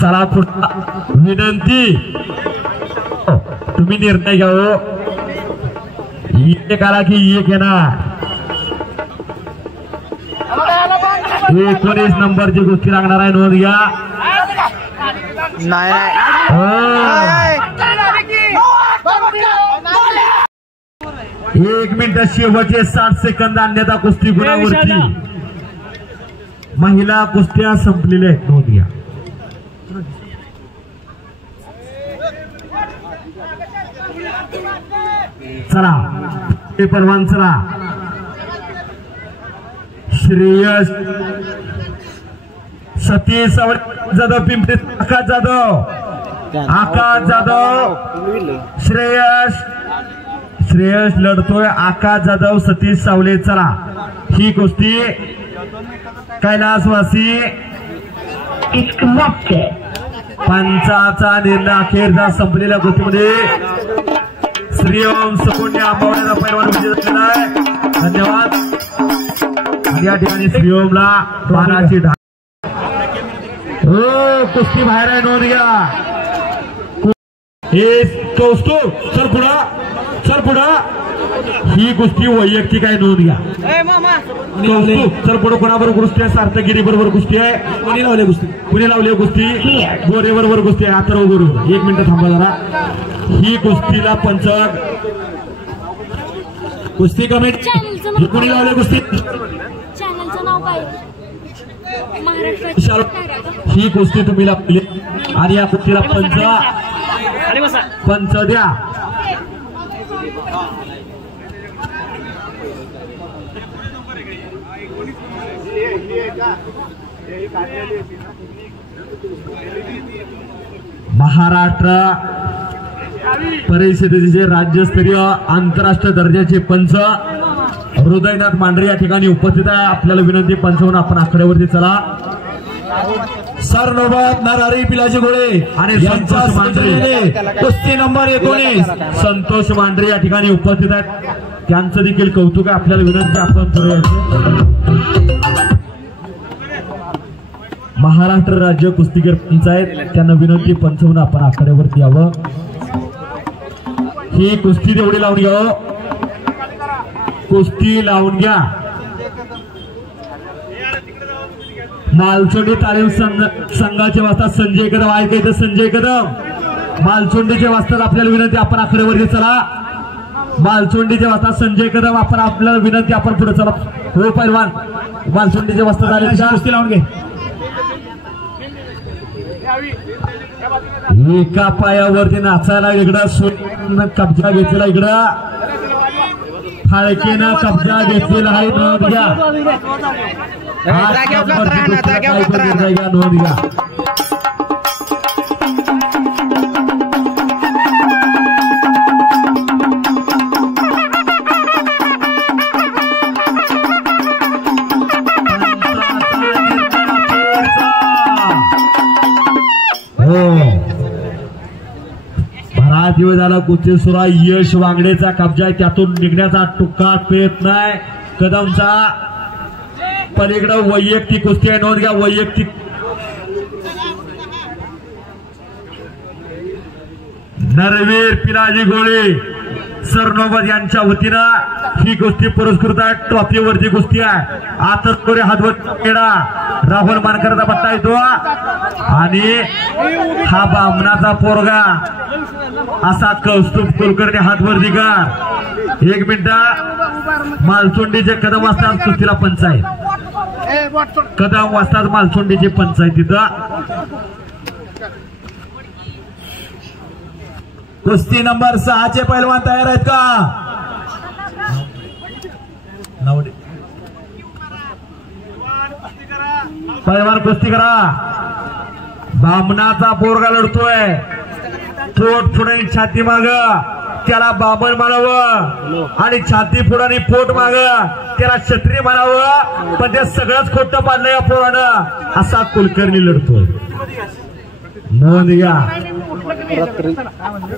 चला पुढचा विनंती तुम्ही निर्णय घ्या हो. एक आला की एक येणार. 19 नंबरची कुस्ती लागणार आहे. नोंद घ्या. नाही 1 मिनिट शेवटचे 60 सेकंद अन्यथा कुस्ती गुणावरती. महिला कुस्त्या संपलेल्या आहेत. नोंद घ्या. चला ते परवान. चला श्रेयस सतीश जाधव, पिंपरी आकाश जाधव, श्रेयस लढतोय. आकाश जाधव, सतीश सावले. चला ही कुस्ती कैलासवासी पंचाचा निर्णय अखेरचा संपलेल्या कुस्तीमध्ये श्रीओम सकोंडे आंबावण्याचा पैलवान विजय झालेला आहे. धन्यवाद. या ठिकाणी श्रीओमला बाणाची ढाल. हो कुस्ती बाहेर आहे. नोंद घ्या. हे कौस्तुभ सर पुढं ही कुस्ती वैयक्तिक आहे. नोंद घ्या. कौस्तुभ सर पुढं कोणाबरोबर कुस्ती आहे? सार्थगिरी बरोबर कुस्ती आहे. कुणी लावली कुस्ती? गोरे बरोबर कुस्ती आहे. अथर्व बरोबर. 1 मिनिट थांबा जरा. ही कुस्तीला पंचक कुस्ती कमिटी कुणी लावली कुस्ती? ही कुस्ती तुम्ही लावली आणि या कुस्तीला पंच द्या. महाराष्ट्र परिषदेचे राज्यस्तरीय आंतरराष्ट्रीय दर्जाचे पंच हृदयनाथ मांढरे या ठिकाणी उपस्थित आहे. आपल्याला विनंती पंच म्हणून आपण आकड्यावरती चला. सरनोबत नरहरी पिलाजी घोडे आणि संतोष मांढरे कुस्ती नंबर 19 संतोष मांढरे या ठिकाणी उपस्थित आहेत. त्यांचं देखील कौतुक आहे. आपल्याला विनंती आपण पुढे महाराष्ट्र राज्य कुस्तीगीर पंचायत त्यांना विनंती पंच म्हणून आपण आकड्यावरती यावं. ही कुस्ती तेवढी लावून घ्या. कुस्ती लावून घ्या. मालचोंडी तालीम संघाचे वाजतात संजय कदम. ऐकायचं संजय कदम. मालचोंडीचे वाजतात. आपल्याला विनंती आपण आकड्यावरती चला. मालचोंडीचे वाजतात संजय कदम. आपण आपल्याला विनंती आपण पुढे चला. हो पैलवान मालचोंडीचे वाजतात आले. कुस्ती लावून घे. एका पायावरती नाचायला इकडं कब्जा घेतलेला. इकडं फाळकेनं कब्जा घेतलेला आहे. नोंद घ्या. नोंद घ्या. बराच दिवस झाला कुस्ती सुरू आहे. यश वांगडेचा कब्जा आहे. त्यातून निघण्याचा टुक्का पेत नाही. कदमचा पलीकडं वैयक्तिक कुस्ती आहे. नोंद घ्या. वैयक्तिक नरवीर पिलाजी घोडे सरनोबत यांच्या वतीनं ही कुस्ती पुरस्कृत आहे. ट्रॉफीवरची कुस्ती आहे. आता कोरे हातवर खेळा राहुल मानकरचा पट्टा येतो आणि हा बामणाचा पोरगा असा कौस्तुभ कुलकर्णी हातवरती कर. 1 मिनिट मालसोंडीचे कदम असतात कुस्तीला पंचायत. कदम वाजतात मालसोंडीची पंचायत. तिथं कुस्ती नंबर 6 चे पैलवान तयार आहेत का? पैलवान कुस्ती करा. बामणाचा पोरगा लढतोय. पोट पुढे छाती माग त्याला बामण म्हणावं आणि छाती पुढे पोट माग त्याला क्षत्रिय म्हणावं. पण ते सगळंच खोटं पाडलं या पोरानं. असा कुलकर्णी लढतोय. नोंद घ्या.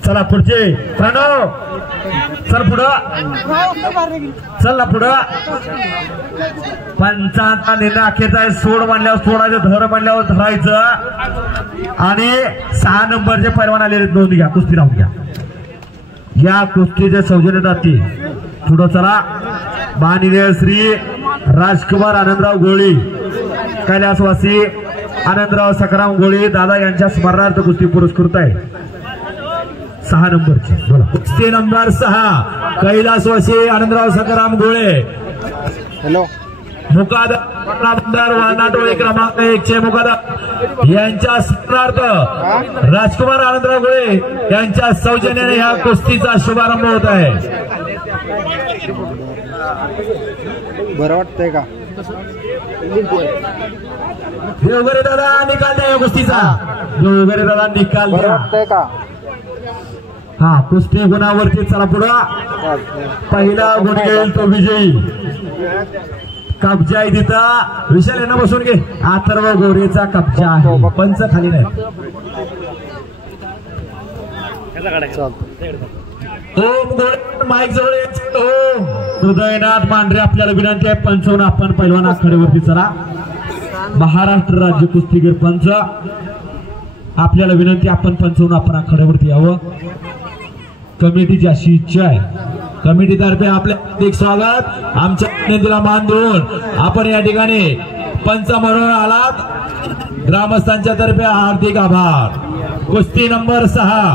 चला पुढचे प्रणव चल पुढं. चल ना पुढं. पंचांचा निर्णय अखेरचा आहे. सोड म्हणल्यावर सोडायचं, धर म्हणल्यावर धरायचं. आणि 6 नंबरचे पैलवान आलेले नोंद घ्या. कुस्ती राहून घ्या. या कुस्तीचे सौजन्यदाती पुढं चला. माननीय श्री राजकुमार आनंदराव गोळी कैलासवासी आनंदराव सकाराम गोळी दादा यांच्या स्मरणार्थ कुस्ती पुरस्कृत आहे. 6 नंबरची बोला. कुस्ती नंबर 6 कैलासवासी आनंदराव सकाराम गोळे. हॅलो मुकादम वानाटोळी क्रमांक 1 चे मुकादम यांच्या स्मरणार्थ राजकुमार आनंदराव गोळे यांच्या सौजन्याने ह्या कुस्तीचा शुभारंभ होत आहे. बरं वाटतंय का? देवगरे दादा निकाल द्या या कुस्तीचा. वगैरे दादा निकाल बरं द्या. वाटतंय का? हा कुस्ती गुणावरती चला पुढं. पहिला गुण घेईल तो विजयी. कब्जा आहे तिथं. विशाल यांना बसून घे. अथर्व गोरेचा कब्जा आहे. पंच खाली नाही. ओम गोळे माईक जवळ यायचं. ओम हृदयनाथ मांढरे आपल्याला विनंती आहे. पंचावन्न आपण पैलवान आखाड्यावरती चला. महाराष्ट्र राज्य कुस्तीगीर पंच आपल्याला विनंती. आपण 55 आपण आखाड्यावरती यावं. कमिटीची अशी इच्छा आहे. कमिटीतर्फे आपले हार्दिक स्वागत. आमच्या विनंतीला मान देऊन आपण या ठिकाणी पंच म्हणून आलात. ग्रामस्थांच्या तर्फे हार्दिक आभार. कुस्ती नंबर 6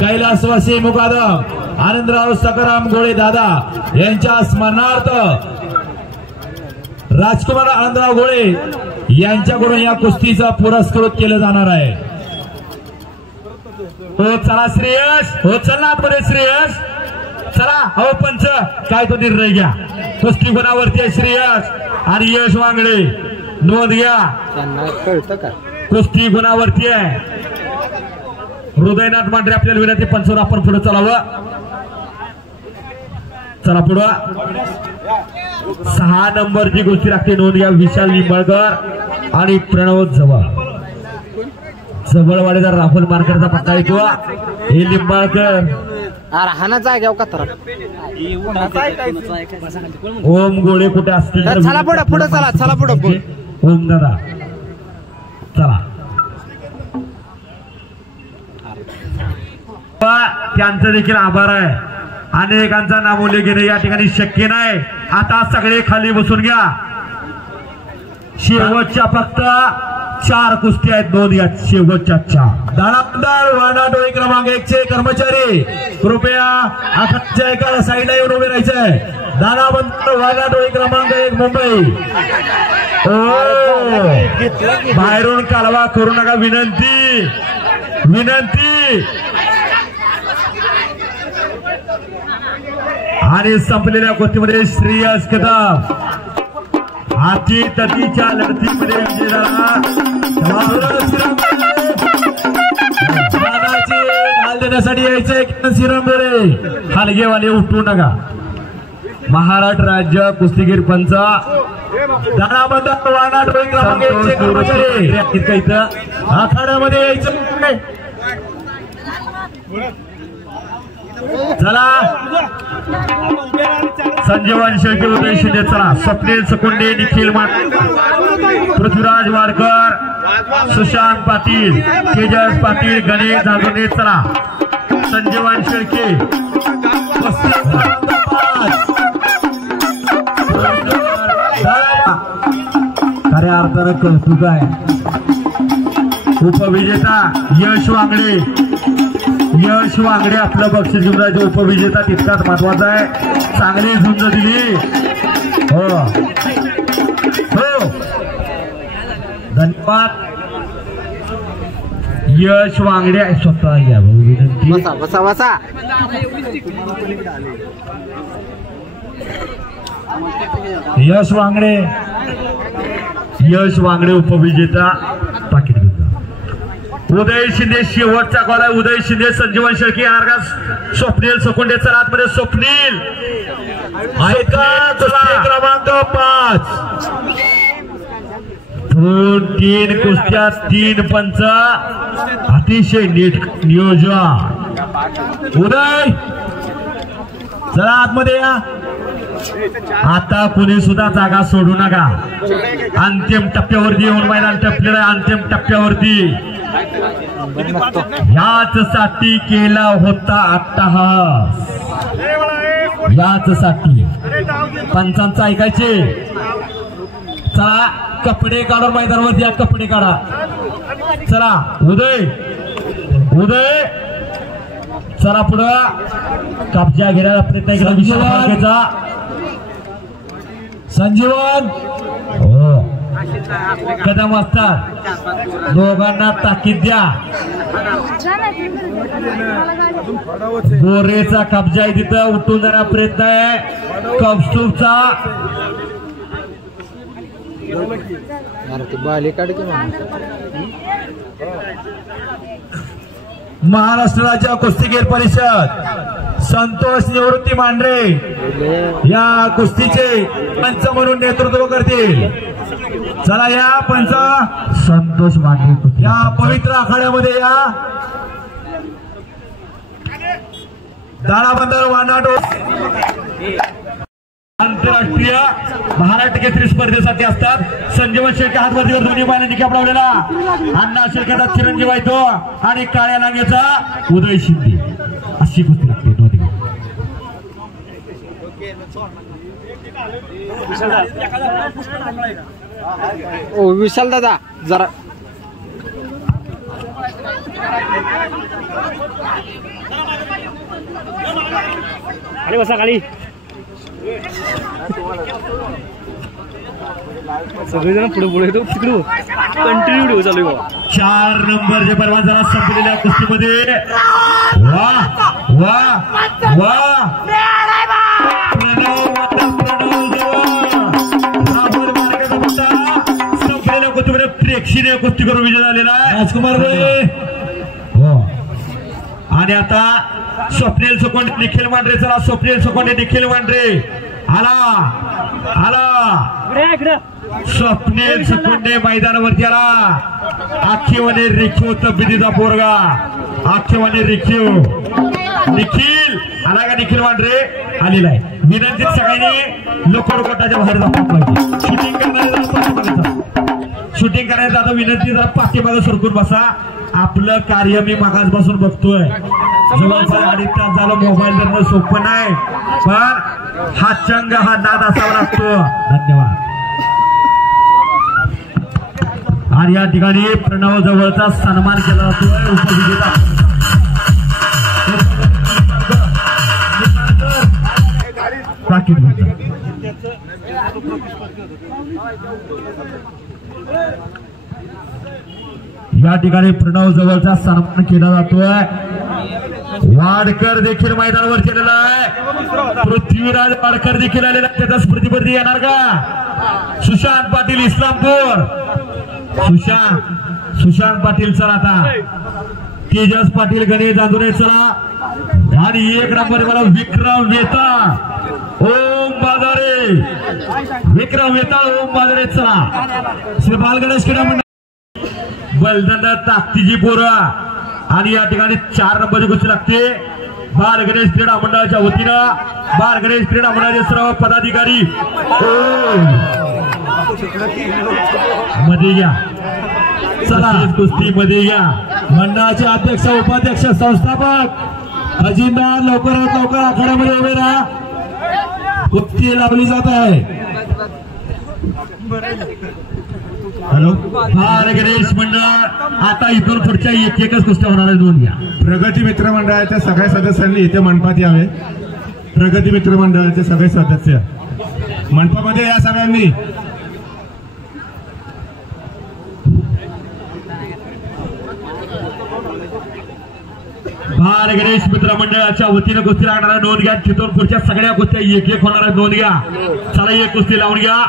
कैलासवासी मुकादम आनंदराव सकाराम गोळे दादा यांच्या स्मरणार्थ राजकुमार आनंदराव गोळे यांच्याकडून या कुस्तीचा पुरस्कृत केलं जाणार आहे. हो चला श्रेयस. हो चला आतमध्ये श्रेयस. चला हो पंच काय तो निर्णय घ्या. कुस्ती गुणावरती आहे श्रेयस आणि यश वांगडे. नोंद घ्या. त्यांना कळतं का? कुस्ती गुणावरती आहे. हृदयनाथ मांढरे आपल्याला विनंती. 55 आपण पुढे चलावं. चला पुढं. 6 नंबरची कुस्ती लागते. नोंद घ्या. विशाल लिंबाळकर आणि प्रणव जवळवाडीचा राहुल मानकरचा पट्टा येतो. हे लिंबाळकर हाना जाग्याव का तर ओम गोळे कुठे असतील चला पुढे पुढे चला. चला पुढे. ओम दादा चला. त्यांचं देखील आभार आहे. अनेकांचा नामोल्लेख घेणे या ठिकाणी शक्य नाही. आता सगळे खाली बसून घ्या. शेवटच्या फक्त 4 कुस्ती आहेत. नोंद घ्या. शेवटच्या 4. दाणादार वानाटोळी क्रमांक 1 चे कर्मचारी कृपया आखाच्या एका साईडला येऊन उभे राहायचंय. दाणाबंदर वानाटोळी क्रमांक 1 मुंबई. बाहेरून कालवा करू नका. विनंती विनंती. आणि संपलेल्या कुस्तीमध्ये श्रेयस कदम हाती तटीच्या लढतीमध्ये विजय झाला. ढाल देण्यासाठी यायचंय श्रीरामगोळे. हलगेवाले उठू नका. महाराष्ट्र राज्य कुस्तीगीर पंच दाणाबंदर वानाटोळी क्रमांक 1 चे कर्मचारी इथं आखाड्यामध्ये यायचं. चला. संजीवन शेळके उदय शिंदे चला. स्वप्नील सकुंडे निखिल पृथ्वीराज वाडकर सुशांत पाटील तेजस पाटील गणेश धागोने चला. संजीवन शेळके खऱ्या अर्थानं कौतुक आहे. उपविजेता यश वांगडे आपलं बक्षीस घेऊन जायचं. उपविजेता तितकाच महत्वाचा आहे. चांगली झुंज दिली. हो हो धन्यवाद. यश वांगडे स्वतः घ्या विनंती. बसा बसा बसा. यश वांगडे उपविजेता पाकिट घेऊन. उदय शिंदे शेवटचा कॉल आहे. उदय शिंदे, संजीवन शेळके अर्गास, स्वप्नील सकोंडे. चला आतमध्ये स्वप्नील आहेत का? क्रमांक 5. 2-3 कुस्त्या 3 पंच. अतिशय नीट नियोजन. उदय चला आतमध्ये या. आता कुणी सुद्धा जागा सोडू नका. अंतिम टप्प्यावरती येऊन मैदान टपलेलं आहे. अंतिम टप्प्यावरती याच साठी केला होता अट्टहास. याच साठी पंचांचं ऐकायचे. चला कपडे काढून मैदानावरती या. कपडे काढा. चला उदय चला पुढं. कब्जा घेण्याचा प्रयत्न केला संजीवन. हो कदम असतात. दोघांना ताकीद द्या. बोरेचा कब्जा आहे तिथं. उठून जाण्याचा प्रयत्न आहे कौस्तुभचा. महाराष्ट्र राज्य कुस्तीगीर परिषद संतोष निवृत्ती मांढरे या कुस्तीचे पंच म्हणून नेतृत्व करतील. चला या पंच संतोष मांढरे या पवित्र आखाड्यामध्ये या. दाणाबंदर वानाडो आंतरराष्ट्रीय महाराष्ट्र केसरी स्पर्धेसाठी असतात. संजीवन शेळके हातवरतीवर दोन्ही बायला निकाप लावलेला. अण्णा शेळकेचा चिरंजीव आहे तो आणि काळ्या लांगेचा उदय शिंदे. अशी कुस्ती लागते दोन्ही. ओ विशाल दादा जरा खाली बसा खाली. सगळेजण पुढे पुढे येतो. तिकडे कंटिन्यू व्हिडिओ चालू आहे. 4 नंबरचे परवान जरा संपलेल्या कुस्तीमध्ये वा वा वा संपलेल्या कुस्तीमध्ये प्रेक्षणीय कुस्ती करून विजय झालेला आहे राजकुमार रोळे. हो आणि आता स्वप्नील सकोंडे, निखिल मांढरे. चला स्वप्नील सकोंडे, निखिल मांढरे. आला स्वप्नील सकोंडे मैदानावरती आला. आखीवाने रेखीव तब्येतीचा पोरगा. आखीवाने रेखीव निखिल आला का? निखिल मांढरे आलेला आहे. विनंती सगळ्यांनी लोकल गटाच्या बाहेर जातात पाहिजे. शूटिंग करायचं आता विनंती जरा पाठीमागे सरकून बसा. आपलं कार्य मी मागासपासून बघतोय. जवळपास 2.5 तास झालं मोबाईल धरणं सोपं नाही. पण हा चंग हा नाद असावा लागतो. धन्यवाद. आणि या ठिकाणी प्रणव जवळचा सन्मान केला जातोय. उपविजेता पाकिट या ठिकाणी प्रणव जवळचा सन्मान केला जातोय. वाडकर देखील मैदानावर केलेला आहे. पृथ्वीराज वाडकर देखील आलेला. त्याचा स्मृतीवरती येणार का? सुशांत पाटील इस्लामपूर. सुशांत पाटील चला. आता तेजस पाटील गणेश जांजुरे चला. आणि 1 नंबर मला विक्रम वेताळ ओम बाजारे. विक्रम वेताळ ओम बाजारे चला. श्री बालगणेश क्रीडा मंडळ बलदंड ताकदीची पोरं. आणि या ठिकाणी 4 नंबरची कुस्ती लागते. बाल गणेश क्रीडा मंडळाच्या वतीनं बाल गणेश क्रीडा मंडळाचे सर्व पदाधिकारी मध्ये घ्या. चला कुस्ती मध्ये घ्या. मंडळाचे अध्यक्ष, उपाध्यक्ष, संस्थापक खजिनदार लवकरात लवकर आखाड्यामध्ये उभे राहा. कुस्ती लावली जात आहे. हॅलो गणेश मंडळ आता इथून पुढच्या एकच कुस्त्या होणार आहे. दोन घ्या. प्रगती मित्र मंडळाच्या सगळ्या सदस्यांनी इथे मंडपात यावे. प्रगती मित्र मंडळाचे सगळे सदस्य मंडपामध्ये या सगळ्यांनी. भार गणेश मित्र मंडळाच्या वतीनं कुस्ती लागणाऱ्या नोंद घ्या. तिथून पुढच्या सगळ्या कुस्त्या एक होणाऱ्या नोंद घ्या. चला एक कुस्ती लावून घ्या.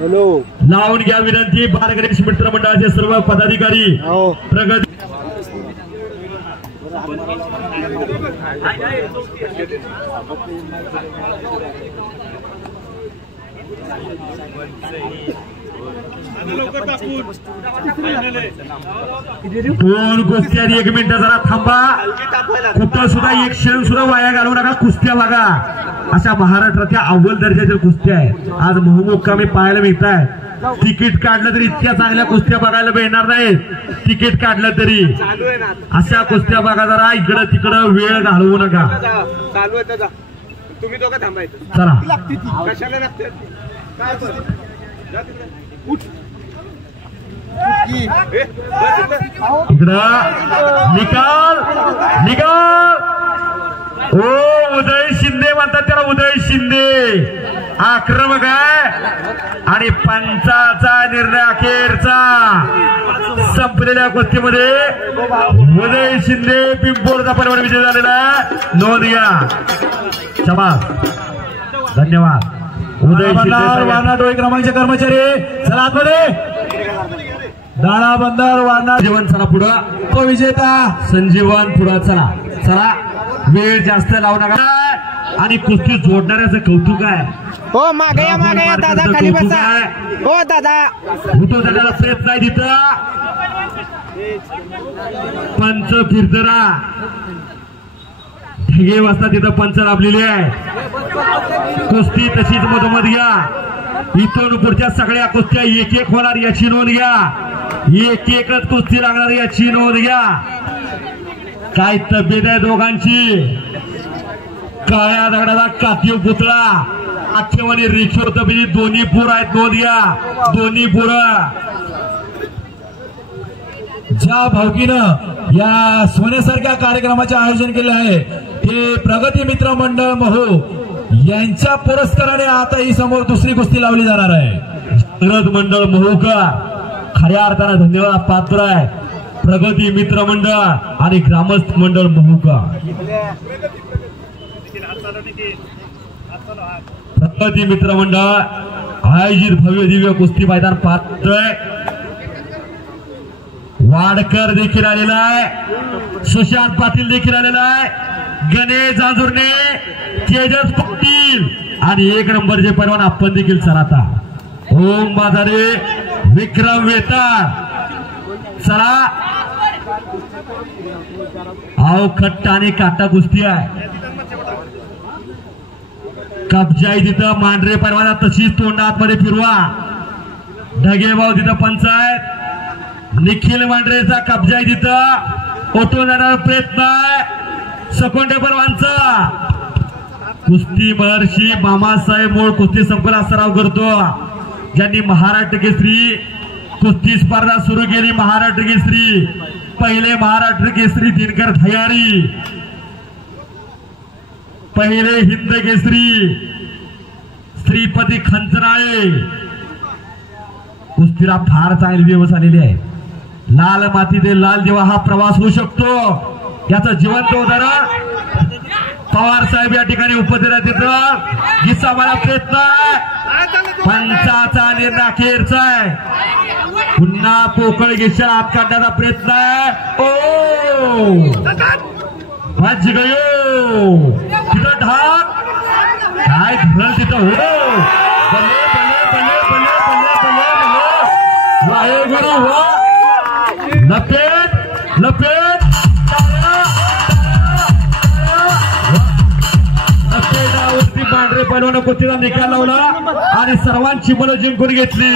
लावून घ्या विनंती. भार गणेश मित्र मंडळाचे सर्व पदाधिकारी प्रगती दोन कुस्त्या 1 मिनिट जरा थांबा. कुठं सुद्धा एक क्षण सुद्धा वाया घालवू नका. कुस्त्या बघा अशा महाराष्ट्राच्या अव्वल दर्जाच्या कुस्त्या आहेत. आज मुक्कामी पाहायला मिळत आहे. तिकीट काढलं तरी इतक्या चांगल्या कुस्त्या बघायला मिळणार नाही. तिकीट काढलं तरी अशा कुस्त्या बघा. जरा इकडं तिकडं वेळ घालवू नका. तुम्ही दोघं थांबायचं. चला कशाला लागते. इकडं निकाल निकाल. ओ उदय शिंदे म्हणतात त्याला. उदय शिंदे आक्रमक आहे आणि पंचाचा निर्णय अखेरचा. संपलेल्या कुस्तीमध्ये उदय शिंदे पिंपोरचा परिवार विजय झालेला आहे. नोंद घ्या. शाबास धन्यवाद. उदय शिंदे वारणा टोळी क्रमांकचे कर्मचारी चला आतमध्ये. दाणा बंदर वारणा जीवन चला पुढं. तो विजेता संजीवन पुढं. चला चला वेळ जास्त लावू नका. आणि कुस्ती जोडणाऱ्याचं कौतुक आहे. हो मागे या दादा खाली बसा. हो दादा होतो दादाला प्रयत्न आहे तिथं. पंच फिरतरा ढगे वाजता तिथं पंच लाभलेली आहे. कुस्ती तशीच मधोमध घ्या. इथून पुढच्या सगळ्या कुस्त्या एक होणार याची नोंद घ्या. एकच कुस्ती लागणार याची नोंद घ्या. काय तब्येत आहे दोघांची. काळ्या दगडाचा कातीव पुतळा आख्यवानी रिक्षोर तब्येत दोन्ही पूर आहेत. नोंद घ्या. दोन्ही पूर ज्या भावकीनं या सोन्यासारख्या कार्यक्रमाचे आयोजन केले आहे ते प्रगती मित्र मंडळ महू यांच्या पुरस्काराने आता ही समोर दुसरी कुस्ती लावली जाणार आहे. शरद मंडळ महूकर खऱ्या अर्थानं धन्यवाद पात्र आहे. प्रगती मित्र मंडळ आणि ग्रामस्थ मंडळ महूकर. प्रगती मित्र मंडळ आयोजित भव्य दिव्य कुस्ती मैदान पाहतोय. वाडकर देखील आलेला आहे. सुशांत पाटील देखील आलेला आहे. गणेश जांजुर्णे तेजस पाटील आणि 1 नंबरचे पैलवान आपण देखील. चला आता ओम बाजारे विक्रम वेतार. चला अवखट्ट आणि काटा कुस्ती आहे. कब्जाई तिथं मांढरे पैलवाना तशीच तोंड आतमध्ये फिरवा. ढगेभाऊ तिथं पंचायत. निखिल मांढरेचा कब्जा तिथं ओटून जाणारा प्रयत्न आहे. सकोंडे पैलवानचा. कुस्ती महर्षी मामासाहेब मूळ कुस्ती संकुलात सराव करतो. ज्यांनी महाराष्ट्र केसरी कुस्ती स्पर्धा सुरू केली. महाराष्ट्र केसरी पहिले महाराष्ट्र केसरी दिनकर धयारी. पहिले हिंद केसरी श्रीपती खंचनाळे. कुस्तीला फार चांगली दिवस आलेली आहे. लाल माती ते लाल जेव्हा हा प्रवास होऊ शकतो याचं जिवंत उदाहरण पवार साहेब या ठिकाणी उपस्थित आहेत. तिथं गिसा मला प्रयत्न आहे. पंचाचा निर्णय अखेरचा आहे. पुन्हा पोकळ गिशा आत काढण्याचा प्रयत्न आहे. ओ वाज गयो तिथं ढाक काय घडलं तिथं. हो बल्ले बल्ले बल्ले बल्ले बल्ले बल्ले वाहेगुरु हो. लपेट लपेट लपेटावरती पांढरे पैलवान कुस्तीला निकाल लावला आणि सर्वांची मनं जिंकून घेतली.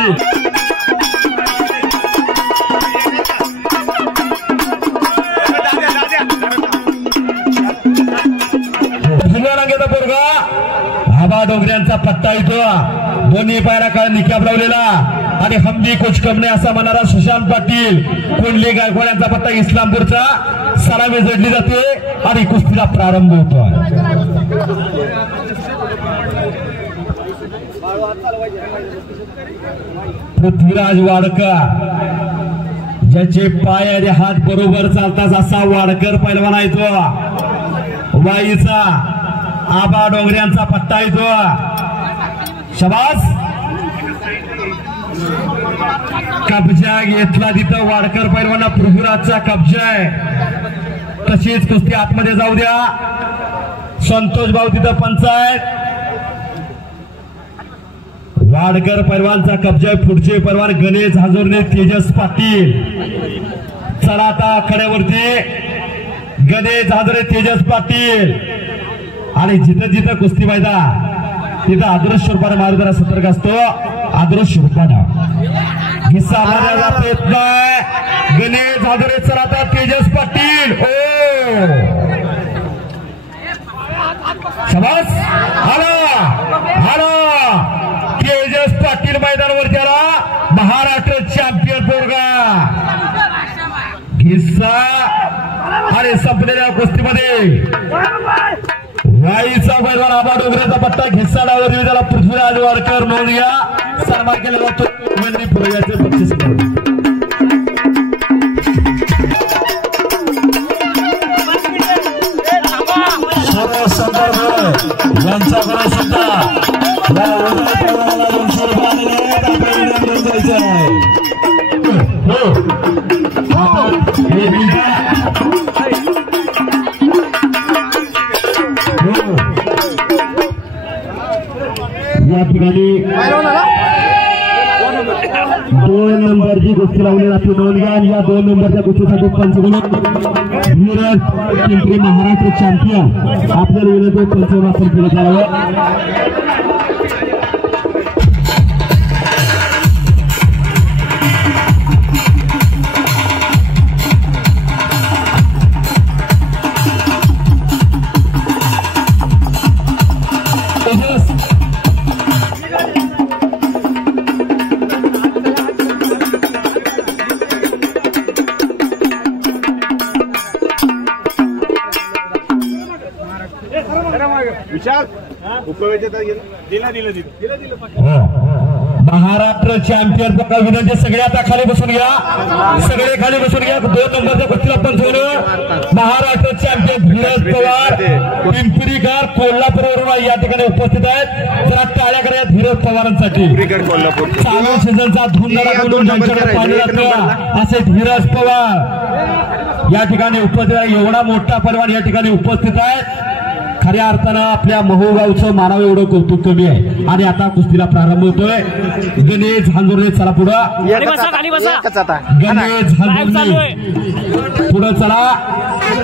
आबा डोंगऱ्यांचा पट्टा येतो, दोन्ही पायाला काळ निकाब लावलेला आणि हंबी कोचकमने असा म्हणणारा सुशांत पाटील कोंडले गायकवाड यांचा पट्टा इस्लामपूरचा सलामी जोडली जाते आणि कुस्तीला प्रारंभ होतो. पृथ्वीराज वाडकर ज्याचे पाय आणि हात बरोबर चालतात असा वाडकर पैलवान आहे तो. वाईचा आबा डोंगऱ्यांचा पट्टा येतो. शबास कब्जा घेतला तिथं वाडकर पैलवाना. पृथ्वीराजचा कब्जा आहे. तशीच कुस्ती आतमध्ये जाऊ द्या. संतोष भाऊ तिथं पंचायत. वाडकर पैलवानचा कब्जा आहे. पुढचे पैलवान गणेश हाजोरने तेजस पाटील. चला आता आखाड्यावरती गणेश हाजरे तेजस पाटील. आणि जिथं जिथं कुस्ती पाहिजे तिथं अदृश्य रूपाने मारुदारा सतर्क असतो. अदृश्य रूपानं हिस्सा मारायला प्रयत्न आहे गणेश हाजरे. चला आता तेजस पाटील. ओ शबास आला आला तेजस पाटील मैदानावरती आला. महाराष्ट्र चॅम्पियन पोरगा हिस्सा आणि संपलेल्या कुस्तीमध्ये वाईचा पैलवान आबा डोंगऱ्याचा पट्टा घिस्सा डावर त्याला पृथ्वीराज वाडकर नोंद घ्या. सन्मान केला जातो. पुरवण्याचे बक्षीस यांच्याकडे सुद्धा या ठिकाणी 2 नंबरची कुस्ती लावली जाते. नोंद घ्या. या 2 नंबरच्या कुस्तीसाठी पंचगुण धीरज पिंपरी महाराष्ट्र चॅम्पियन आपल्याला विनंती पंचवापर केलं जावं. महाराष्ट्र चॅम्पियन विनंती सगळे आता खाली बसून घ्या. सगळे खाली बसून घ्या. 2 नंबरच्या कुस्तीला पंचवलं महाराष्ट्र चॅम्पियन धीरज पवार पिंपरीकर कोल्हापूरवरून या ठिकाणी उपस्थित आहेत. जरा टाळ्या करा धीरज पवारांसाठी. चालू सीझनचा धुंदडा बोलून ज्यांच्याकडे पाहिलं जातं असे धीरज पवार या ठिकाणी उपस्थित आहे. एवढा मोठा पैलवान या ठिकाणी उपस्थित आहेत. खऱ्या अर्थानं आपल्या महोगावचं मानावं एवढं कौतुक कमी आहे. आणि आता कुस्तीला प्रारंभ होतोय. गणेश हांजोर्ले चला पुढं. गणेश हांजोर्ले पुढं चला.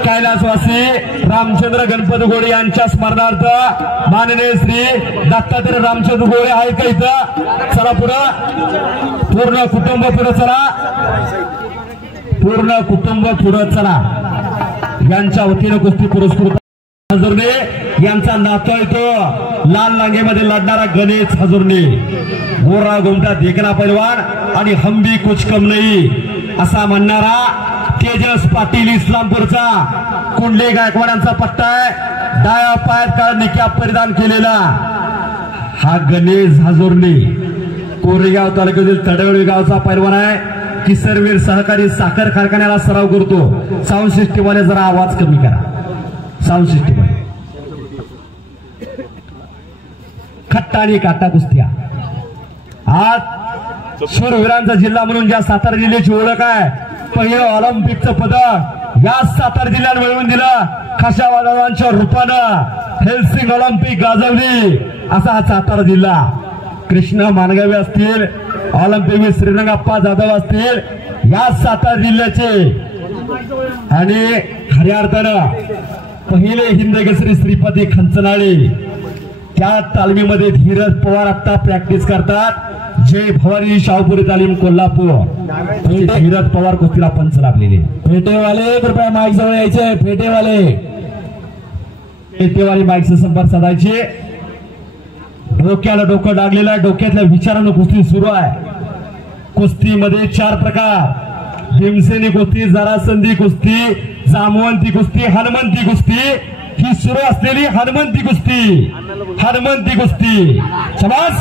कैलासवासी रामचंद्र गणपती गोळे यांच्या स्मरणार्थ माननीय श्री दत्तात्रय रामचंद्र गोळे आहे का इथं. चला पुढं. पूर्ण कुटुंब पुढं चला. पूर्ण कुटुंब पुढं चला. यांच्या वतीनं कुस्ती पुरस्कृत हजरने यांचा नातो येतो. लाल लांगेमध्ये लढणारा गणेश हजरने गोरा गोमटा देखना पैलवान आणि हंबी कुचकम नाही असा म्हणणारा तेजस पाटील इस्लामपूरचा कुंडले गायकवाडांचा पट्टा आहे. डाव्या पायात काळ निकाब परिधान केलेला हा गणेश हजरने कोरेगाव तालुक्यातील तडवळी गावचा पैलवान आहे. किसरवीर सहकारी साखर कारखान्याला सराव करतो. साऊंड सिस्टीमवाले जरा आवाज कमी करा. साऊंड सिस्टीम खट्टा आणि काटा कुस्त्या. आज शूरवीरांचा जिल्हा म्हणून ज्या सातारा जिल्ह्याची ओळख आहे. पहिलं ऑलिम्पिकचं पदक या सातारा जिल्ह्यात मिळवून दिलं. खाशावादांच्या रूपानं हेल्सिंग ऑलिम्पिक गाजवली असा हा सातारा जिल्हा. कृष्ण मानगावे असतील, ऑलिम्पिक श्रीरंगाप्पा जाधव असतील या सातारा जिल्ह्याचे. आणि खऱ्या अर्थानं पहिले हिंदकेसरी श्रीपती खंचनाळे त्या तालमीमध्ये धीरज पवार आता प्रॅक्टिस करतात. जय भवानी शाहपुरी तालीम कोल्हापूर. धीरज पवार कुस्तीला पंच लागलेले. फेटेवाले कृपया माईक जवळ यायचे. फेटेवाले माईकचा संपर्क साधायचे. डोक्याला डोकं लागलेलं आहे, डोक्यातल्या विचारानं कुस्ती सुरू आहे. कुस्तीमध्ये 4 प्रकार: भीमसेनी कुस्ती, जरासंधी कुस्ती, जामवंती कुस्ती, हनुमंती कुस्ती. ही सुरू असलेली हनुमंती कुस्ती. शाबास.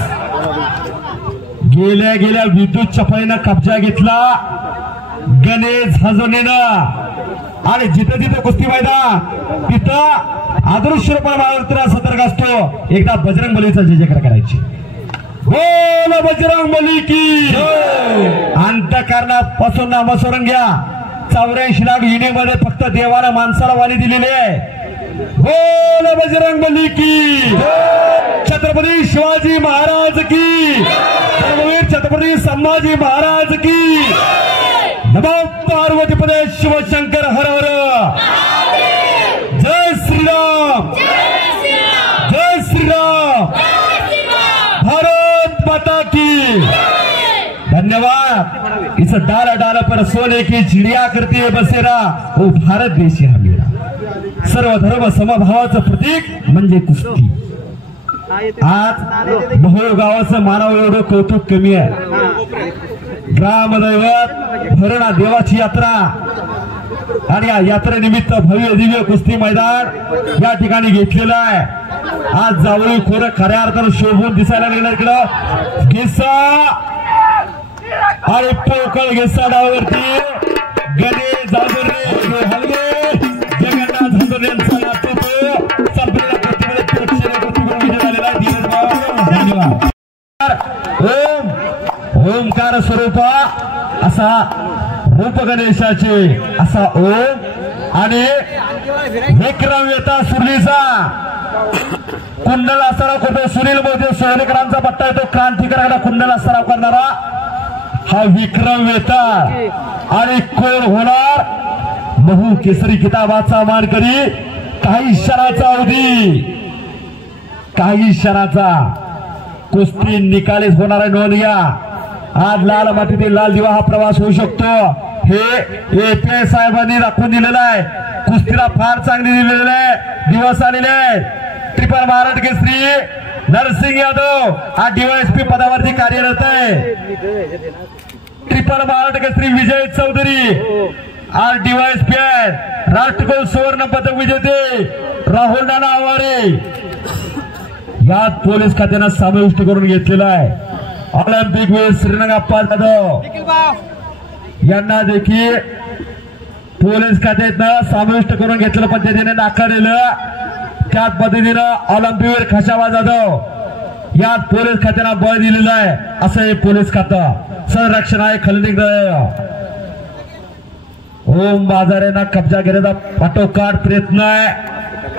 गेल्या विद्युत चपळीनं कब्जा घेतला गणेश हजोनीनं. आणि जिथं कुस्ती मैदान तिथं अदृश्य रूपात सतर्क असतो. एकदा बजरंग बलीचा जय जयकार करायची. बोल बजरंग बली की. अंतःकरणापासून नामस्मरण घ्या. 84 लाख युनिमध्ये फक्त देवाला माणसाला वाली दिलेली आहे. बोल बजरंग बली की. छत्रपती शिवाजी महाराज की. धर्मवीर छत्रपती संभाजी महाराज की. नमो पार्वतीपदे शिवशंकर हर हर. जय श्रीराम. जय श्रीराम. भारत माता की. धन्यवाद. इस डाल डाल पर सोने की चिड़िया करती है बसेरा, वो भारत देश है मेरा. सर्व धर्म समभावाचं प्रतीक म्हणजे कुस्ती. आज बहु गावाचं मानव एवढं कौतुक कमी आहे. ग्रामदैवत भरणा देवाची यात्रा आणि या यात्रेनिमित्त भव्य दिव्य कुस्ती मैदान या ठिकाणी घेतलेलं आहे. आज जावळी खोरं खऱ्या अर्थानं शोभून दिसायला लागलं. इकडं घेसा आणि पोकळ घेसा डावावरती गणेश जाधवरे हलवे जगन्नाथ जाधवरे यांचा नातू संपलेल्या कुस्तीमध्ये प्रेक्षणीय कुस्तीमध्ये विजय झालेला आहे. धन्यवाद. ओमकार स्वरूपा असा रूप गणेशाचे असा ओम आणि विक्रम वेता सुरलीचा कुंडला सराव करतो. सुनील मोदी सोहलेकरांचा पट्टा येतो. क्रांतिकारकाला कुंडला सराव करणारा हा विक्रम वेता. आणि कोण होणार महू केसरी किताबाचा मानकरी. काही क्षणाचा कुस्ती निकालीच होणार आहे. नोंद घ्या. आज लाल मातीतील लाल दिवा हा प्रवास होऊ शकतो. हे API साहेबांनी दाखवून दिलेलं आहे. कुस्तीला फार चांगली दिलेलं आहे. दिवस आलेले आहेत. ट्रिपल महाराष्ट्र केसरी नरसिंग यादव हा DYSP पदावरती कार्यरत आहे. ट्रिपल महाराष्ट्र केसरी विजय चौधरी आज DYSP आहे. राष्ट्रकुल सुवर्ण पदक विजेते राहुल नाना आवारे यात पोलीस खात्यानं समाविष्ट करून घेतलेला आहे. ऑलिम्पिक वीर श्रीरंगप्पा जाधव यांना देखील पोलीस खात्यानं समाविष्ट करून घेतलेल्या पद्धतीने नाकारलेलं. त्याच पद्धतीनं ऑलिम्पिक वीर खशाबा जाधव यात पोलीस खात्यानं बळ दिलेलं आहे. असं हे पोलीस खातं संरक्षण आहे. खलनिक ओम बाजारेनं कब्जा घेण्याचा पाठोपाठ प्रयत्न आहे.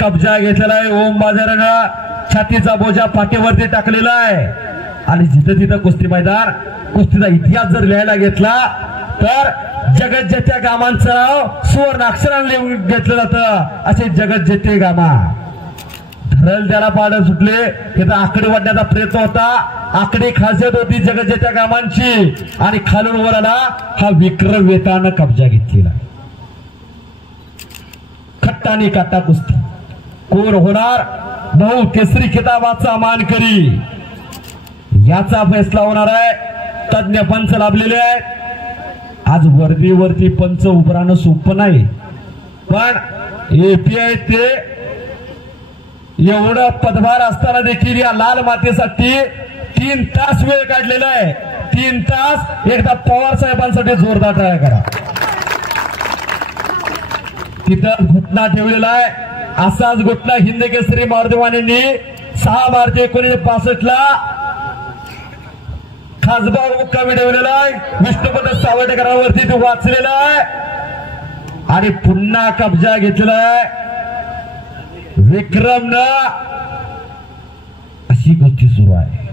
कब्जा घेतलेला आहे. ओम बाजारेनं छातीचा बोजा पाठीवरती टाकलेला आहे. आणि जिथं तिथं कुस्ती मैदान कुस्तीचा इतिहास जर लिहायला घेतला तर जगज्जेत्या गामांचं नाव सुवर्ण अक्षराने लिहून घेतलं जातं. असे जगज्जेते गामा धरल त्याला पाडं सुटले. तिथं आकडे वाढण्याचा प्रयत्न होता. आकडे खासियत होती जगज्जेत्या गामांची. आणि खालून वर आला हा विक्रम वेतानं कब्जा घेतलेला. खट्टानी काटा कुस्ती. कोण होणार बहु केसरी किताबाचा मानकरी याचा फैसला होणार आहे. तज्ञ पंच लाभलेले आहेत. आज वर्दीवरती पंच उभारणं सोपं नाही. पण API ते एवढं पदभार असताना देखील या लाल मातेसाठी 3 तास वेळ काढलेला आहे. 3 तास. एकदा पवार साहेबांसाठी जोरदार टाळ्या करा. तिथं घुटना ठेवलेला आहे. असाच घुटना हिंद केसरी मारुतीवाणींनी 6 मार्च 1965 ला खासबाग मुक्कामी ठेवलेला आहे. विष्णुपद सावडेकरांवरती तो वाचलेला आहे. आणि पुन्हा कब्जा घेतलेला आहे विक्रमनं. अशी गोष्टी सुरू आहे.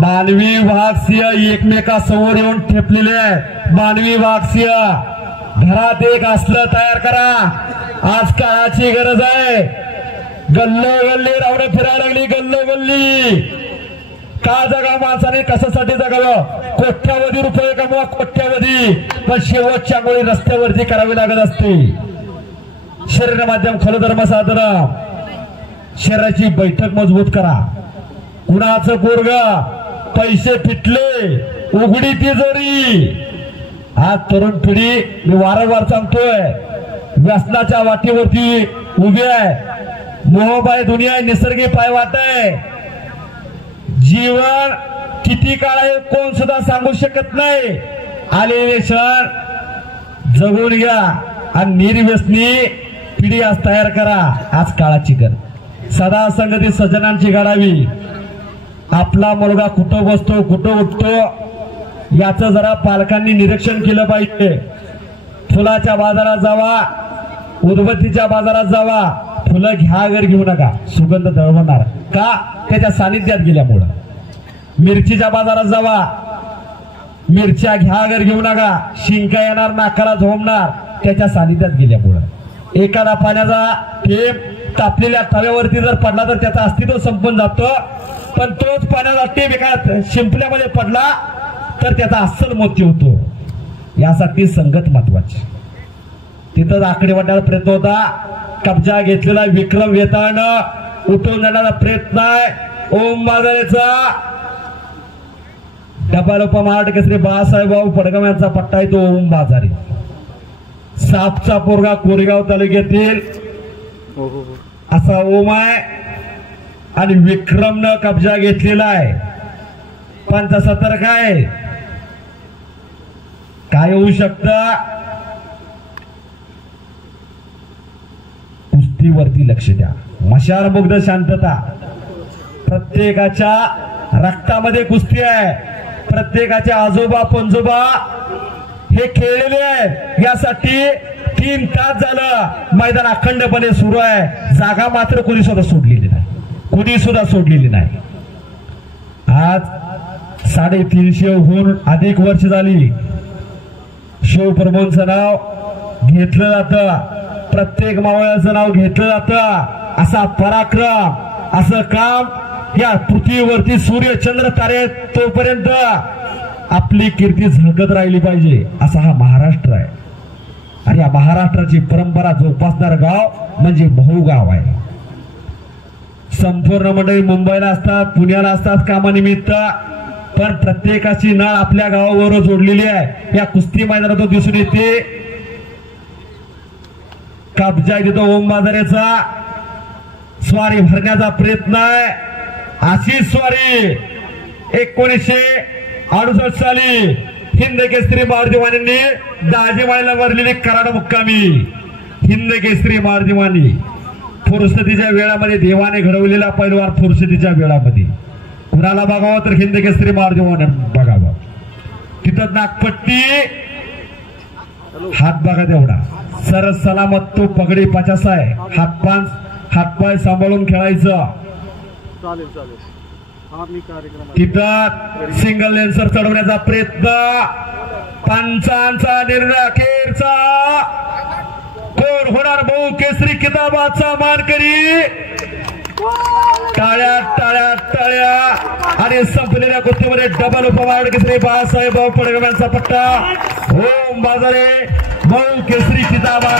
मानवी वाघसिंह एकमेकासमोर येऊन ठेपलेले आहे. मानवी वाघसिंह घरात एक असलं तयार करा. आज काळाची गरज आहे. गल्लोगल्ली रावणं फिरायला लागली. गल्लोगल्ली का जगा माणसाने कशासाठी जगावं. कोट्यावधी रुपये कमवा. कोट्यावधी. पण शेवटच्या गोळी रस्त्यावरती करावी लागत असते. शरीर माध्यम खलधर्म साधना. शरीराची बैठक मजबूत करा. कुणाचं पोरग पैसे फिटले उघडी तिजोरी. आज तरुण पिढी मी वारंवार सांगतोय व्यसनाच्या वाटेवरती उभी आहे. मोहबाई दुनिया निसर्गी पाय वाट आहे. जीवन किती काळ आहे कोण सुद्धा सांगू शकत नाही. आलेले क्षण जगून घ्या आणि निर्व्यसनी पिढी आज तयार करा. आज काळाची गरज सदा संगती सज्जनांची घडावी. आपला मुलगा कुठं बसतो कुठं उठतो याचं जरा पालकांनी निरीक्षण केलं पाहिजे. फुलाच्या बाजारात जावा उदबत्तीच्या बाजारात जावा फुलं घ्या घर घेऊ नका सुगंध दळवणार का त्याच्या सानिध्यात गेल्यामुळं. मिरचीच्या बाजारात जावा मिरच्या घ्या घर घेऊ नका शिंका येणार नाकाला झोंबणार त्याच्या सानिध्यात गेल्यामुळं. एखादा पाण्याचा थेंब तापलेल्या तव्यावरती जर पडला तर त्याचं अस्तित्व संपून जातं. पण तोच पाण्याचा थेंब एका शिंपल्यामध्ये पडला तर त्याचा अस्सल मृत्यू होतो. यासाठी संगत महत्वाची. तिथं आकडेवाट्याचा प्रयत्न होता. कब्जा घेतलेला विक्रम वेताळणं उठवून जाण्याचा प्रयत्न आहे ओम बाजारेचा. डबल उपमहाराष्ट्र केसरी बाळासाहेब पडगाव यांचा पट्टा आहे तो ओम बाजारे. सापचा पोरगा कोरेगाव तालुक्यातील असा ओम आहे आणि विक्रमनं कब्जा घेतलेला आहे. पण सतर्क आहे काय होऊ शकतं. कुस्तीवरती लक्ष द्या. मशालमुग्ध शांतता. प्रत्येकाच्या रक्तामध्ये कुस्ती आहे. प्रत्येकाचे आजोबा पंजोबा हे खेळलेले आहेत. यासाठी 3 तास झालं मैदान अखंडपणे सुरू आहे. जागा मात्र कोणी सुद्धा सोडलेली नाही. कोणी सुद्धा सोडलेली नाही. आज 350हून अधिक वर्ष झाली शिवप्रभूंचं नाव घेतलं जातं. प्रत्येक मावळ्याचं नाव घेतलं जातं. असा पराक्रम असं काम या पृथ्वीवरती सूर्य चंद्र तारे तोपर्यंत आपली कीर्ती झळकत राहिली पाहिजे. असा हा महाराष्ट्र आहे आणि या महाराष्ट्राची परंपरा जोपासणारं गाव म्हणजे महू गाव आहे. संपूर्ण मंडळी मुंबईला असतात पुण्याला असतात कामानिमित्त पण प्रत्येकाची नाळ आपल्या गावाबरोबर जोडलेली आहे. या कुस्ती मैदानात दिसून येते. कब्जा तिथं ओम बाजारेचा स्वारी भरण्याचा प्रयत्न आहे. अशी स्वारी 1968 साली हिंद केसरी मारुतीवाणींनी दाजीमाईला भरलेली कराड मुक्कामी. हिंद केसरी मारुतीवाणी फुरसतीच्या वेळामध्ये देवाने घडवलेला पैलवान फुरसतीच्या वेळामध्ये कुणाला बघावं तर हिंद केसरी मारुतीवाणी बघावं. तिथं नागपट्टी हात बघा तेवढा सर सलामत तो पगडी 50 आहे. हातपाय सांभाळून खेळायचं. तिथं सिंगल लेन्सर चढवण्याचा प्रयत्न. पंचांचा निर्णय अखेरचा कोण होणार भाऊ केसरी किताबाचा मानकरी. टाळ्या टाळ्या टाळ्या आणि संपलेल्या कुस्तीमध्ये डबल उपमहाराष्ट्र केसरी बाळासाहेब पडगाव यांचा पट्टा ओम बाजारे भाऊ केसरी किताबा.